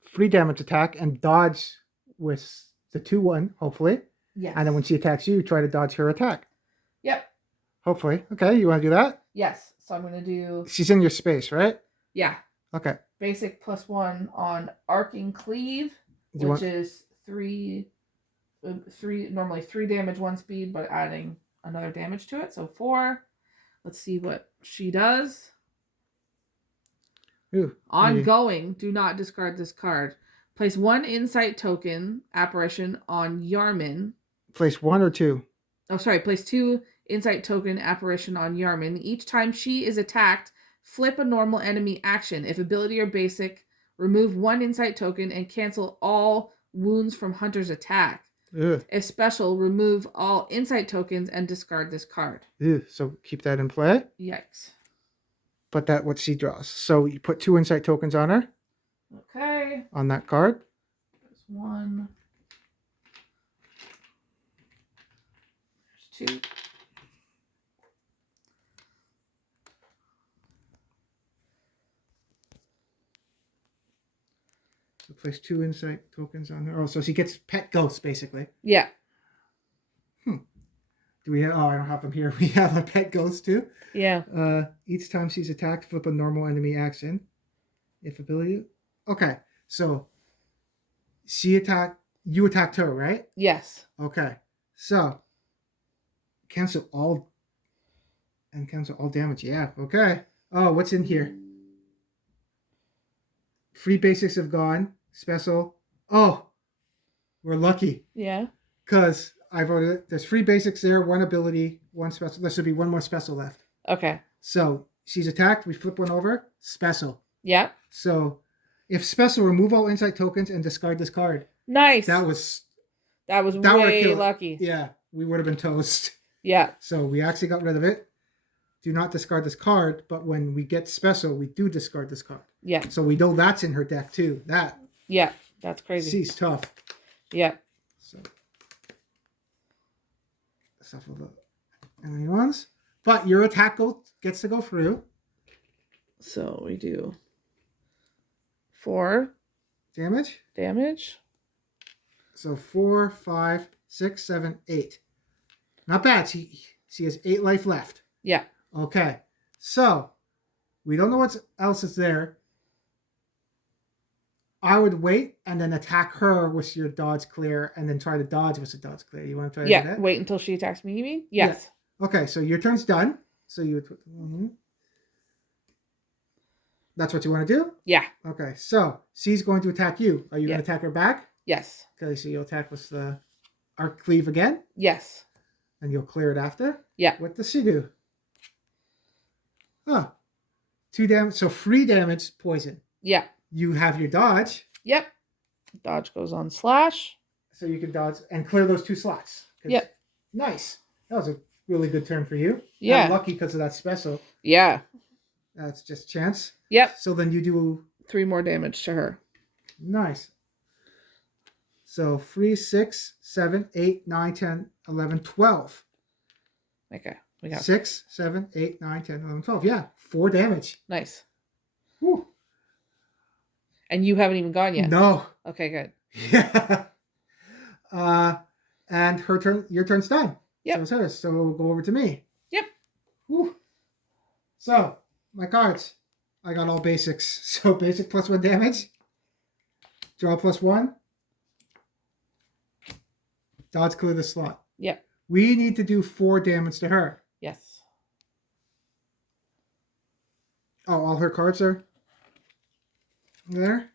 free damage attack and dodge with the 2-1, hopefully. Yes. And then when she attacks you, try to dodge her attack. Yep. Hopefully. Okay, you want to do that? Yes. So I'm going to do... She's in your space, right? Yeah. Okay. Basic +1 on Arcing Cleave, which is 3, normally 3 damage, 1 speed, but adding another damage to it. So 4. Let's see what she does. Ooh, Ongoing. Do not discard this card. Place 1 insight token apparition on Yarman. Place 1 or 2? Oh, sorry. Place 2 insight token apparition on Yarman. Each time she is attacked, flip a normal enemy action. If ability or basic, remove 1 insight token and cancel all wounds from hunter's attack. Ugh. If special, remove all insight tokens and discard this card. Ugh. So keep that in play. Yikes. But that's what she draws. So you put 2 insight tokens on her. Okay. On that card. There's 1. There's 2. So place 2 insight tokens on her. Oh, so she gets pet ghosts, basically. Yeah. Do we have... Oh, I don't have them here. We have a pet ghost, too. Yeah. Each time she's attacked, flip a normal enemy action. If ability... Okay, so... You attacked her, right? Yes. Okay. So... Cancel all damage. Yeah, okay. Oh, what's in here? free basics have gone. Special. Oh, we're lucky. Yeah. Because I voted. There's free basics there, one ability, one special. There should be one more special left. Okay. So she's attacked. We flip one over. Special. Yeah. So if special, remove all insight tokens and discard this card. Nice. That was way lucky. Yeah, we would have been toast. Yeah. So we actually got rid of it. Do not discard this card, but when we get special, we do discard this card. Yeah. So we know that's in her deck too. Yeah, that's crazy. She's tough. Yeah. So shuffle the enemy ones. But your attack gets to go through. So we do 4 damage. So 4, 5, 6, 7, 8. Not bad. She has 8 life left. Yeah. Okay. So we don't know what else is there. I would wait and then attack her with your dodge clear and then try to dodge with the dodge clear. You want to try to do that? Wait until she attacks me, you mean? Yes. Yeah. Okay, so your turn's done. So you would put That's what you want to do? Yeah. Okay, so she's going to attack you. Are you going to attack her back? Yes. Okay, so you'll attack with the arc cleave again? Yes. And you'll clear it after? Yeah. What does she do? Oh. 2 damage. So 3 damage, poison. Yeah. You have your dodge. Yep. Dodge goes on slash. So you can dodge and clear those 2 slots. Yep. Nice. That was a really good turn for you. Yeah. I'm lucky because of that special. Yeah. That's just chance. Yep. So then you do 3 more damage to her. Nice. So 3, 6, 7, 8, 9, 10, 11, 12. Okay. We got 6, 7, 8, 9, 10, 11, 12. Yeah. 4 damage. Nice. Whew. And you haven't even gone yet? No. Okay, good. Yeah. And her turn, your turn's done. Yep. So it's hers. So we'll go over to me. Yep. Whew. So, my cards. I got all basics. So basic +1 damage. Draw +1. Dodge clear the slot. Yep. We need to do 4 damage to her. Yes. Oh, all her cards are there?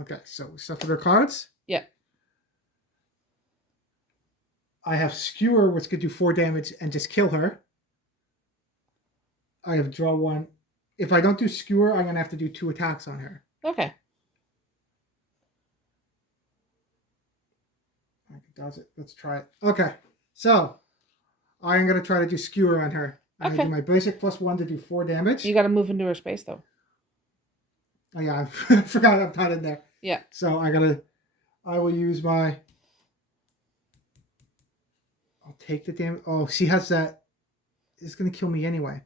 Okay, so we shuffle her cards. Yep. I have Skewer, which could do 4 damage and just kill her. I have draw 1. If I don't do Skewer, I'm going to have to do 2 attacks on her. Okay. I can dodge it. Let's try it. Okay, so I'm going to try to do Skewer on her. I'm going to do my basic +1 to do 4 damage. You got to move into her space, though. Oh, yeah, I forgot I'm not in there. Yeah. So I will use my... I'll take the damage. Oh, she has that. It's going to kill me anyway.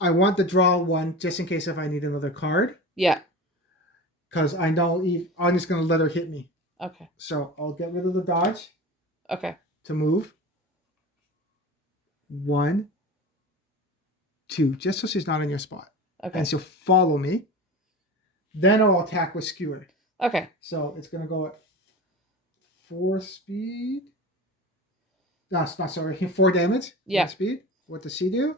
I want to draw 1 just in case if I need another card. Yeah. Because I know I'm just going to let her hit me. Okay. So I'll get rid of the dodge. Okay. To move. 1, 2, just so she's not in your spot. Okay. And she'll follow me. Then I'll attack with Skewer. Okay. So it's going to go at 4 speed. No, it's not, sorry. 4 damage. Yeah. 4 speed. What does she do?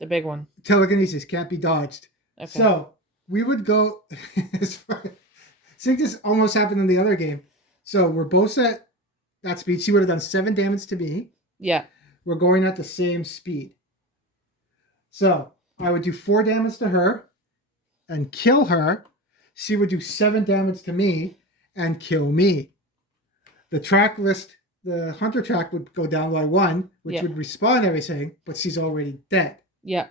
The big one. Telekinesis can't be dodged. Okay. So we would go. I think this almost happened in the other game. So we're both at that speed. She would have done 7 damage to me. Yeah. We're going at the same speed. So I would do 4 damage to her and kill her. She would do 7 damage to me and kill me. The track list, the hunter track would go down by 1, which would respawn everything, but she's already dead. Yeah.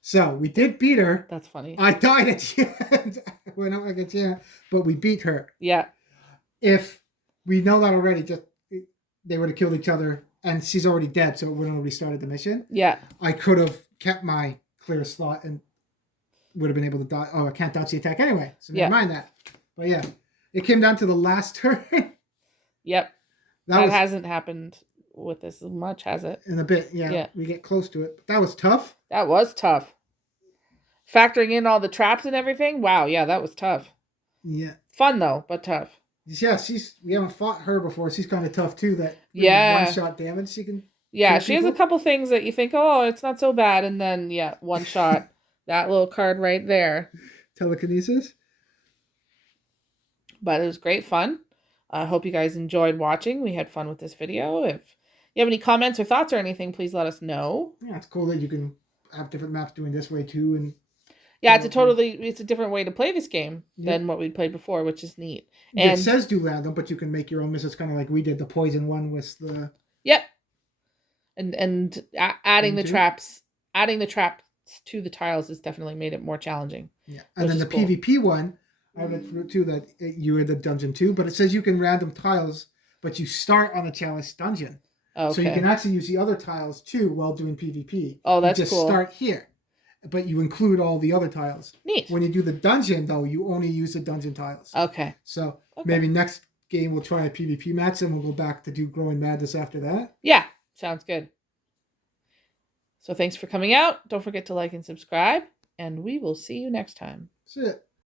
So we did beat her. That's funny. I died at the end. Went out like a champ, but we beat her. Yeah. If we know that already, just they would have killed each other, and she's already dead, so it wouldn't have restarted the mission. Yeah. I could have kept my clear slot and would have been able to dodge. Oh, I can't dodge the attack anyway, so never mind that. But yeah, it came down to the last turn. Yep. That hasn't happened with this much, has it? In a bit, yeah. We get close to it. But that was tough. That was tough. Factoring in all the traps and everything, wow, yeah, that was tough. Yeah. Fun though, but tough. Yeah, we haven't fought her before. She's kind of tough too. That Yeah. 1-shot damage she can. Yeah, kill she has a people. couple things that you think, oh, it's not so bad, and then one shot. That little card right there. Telekinesis. But it was great fun. I hope you guys enjoyed watching. We had fun with this video. If you have any comments or thoughts or anything, please let us know. Yeah, it's cool that you can have different maps doing this way too, and yeah, it's a different way to play this game than what we played before, which is neat. And it says do random, but you can make your own missions, kind of like we did the poison one with the. Yep. And adding the traps to the tiles has definitely made it more challenging. Yeah, and then the cool. PvP one, I went through too. That you were the dungeon too, but it says you can random tiles, but you start on the Chalice Dungeon. Okay. So you can actually use the other tiles too while doing PvP. Oh, that's cool. Cool. Start here, but you include all the other tiles. Neat. When you do the dungeon, though, you only use the dungeon tiles. Okay. So maybe next game we'll try a PvP match, and we'll go back to do Growing Madness after that. Yeah, sounds good. So thanks for coming out. Don't forget to like and subscribe, and we will see you next time. That's it.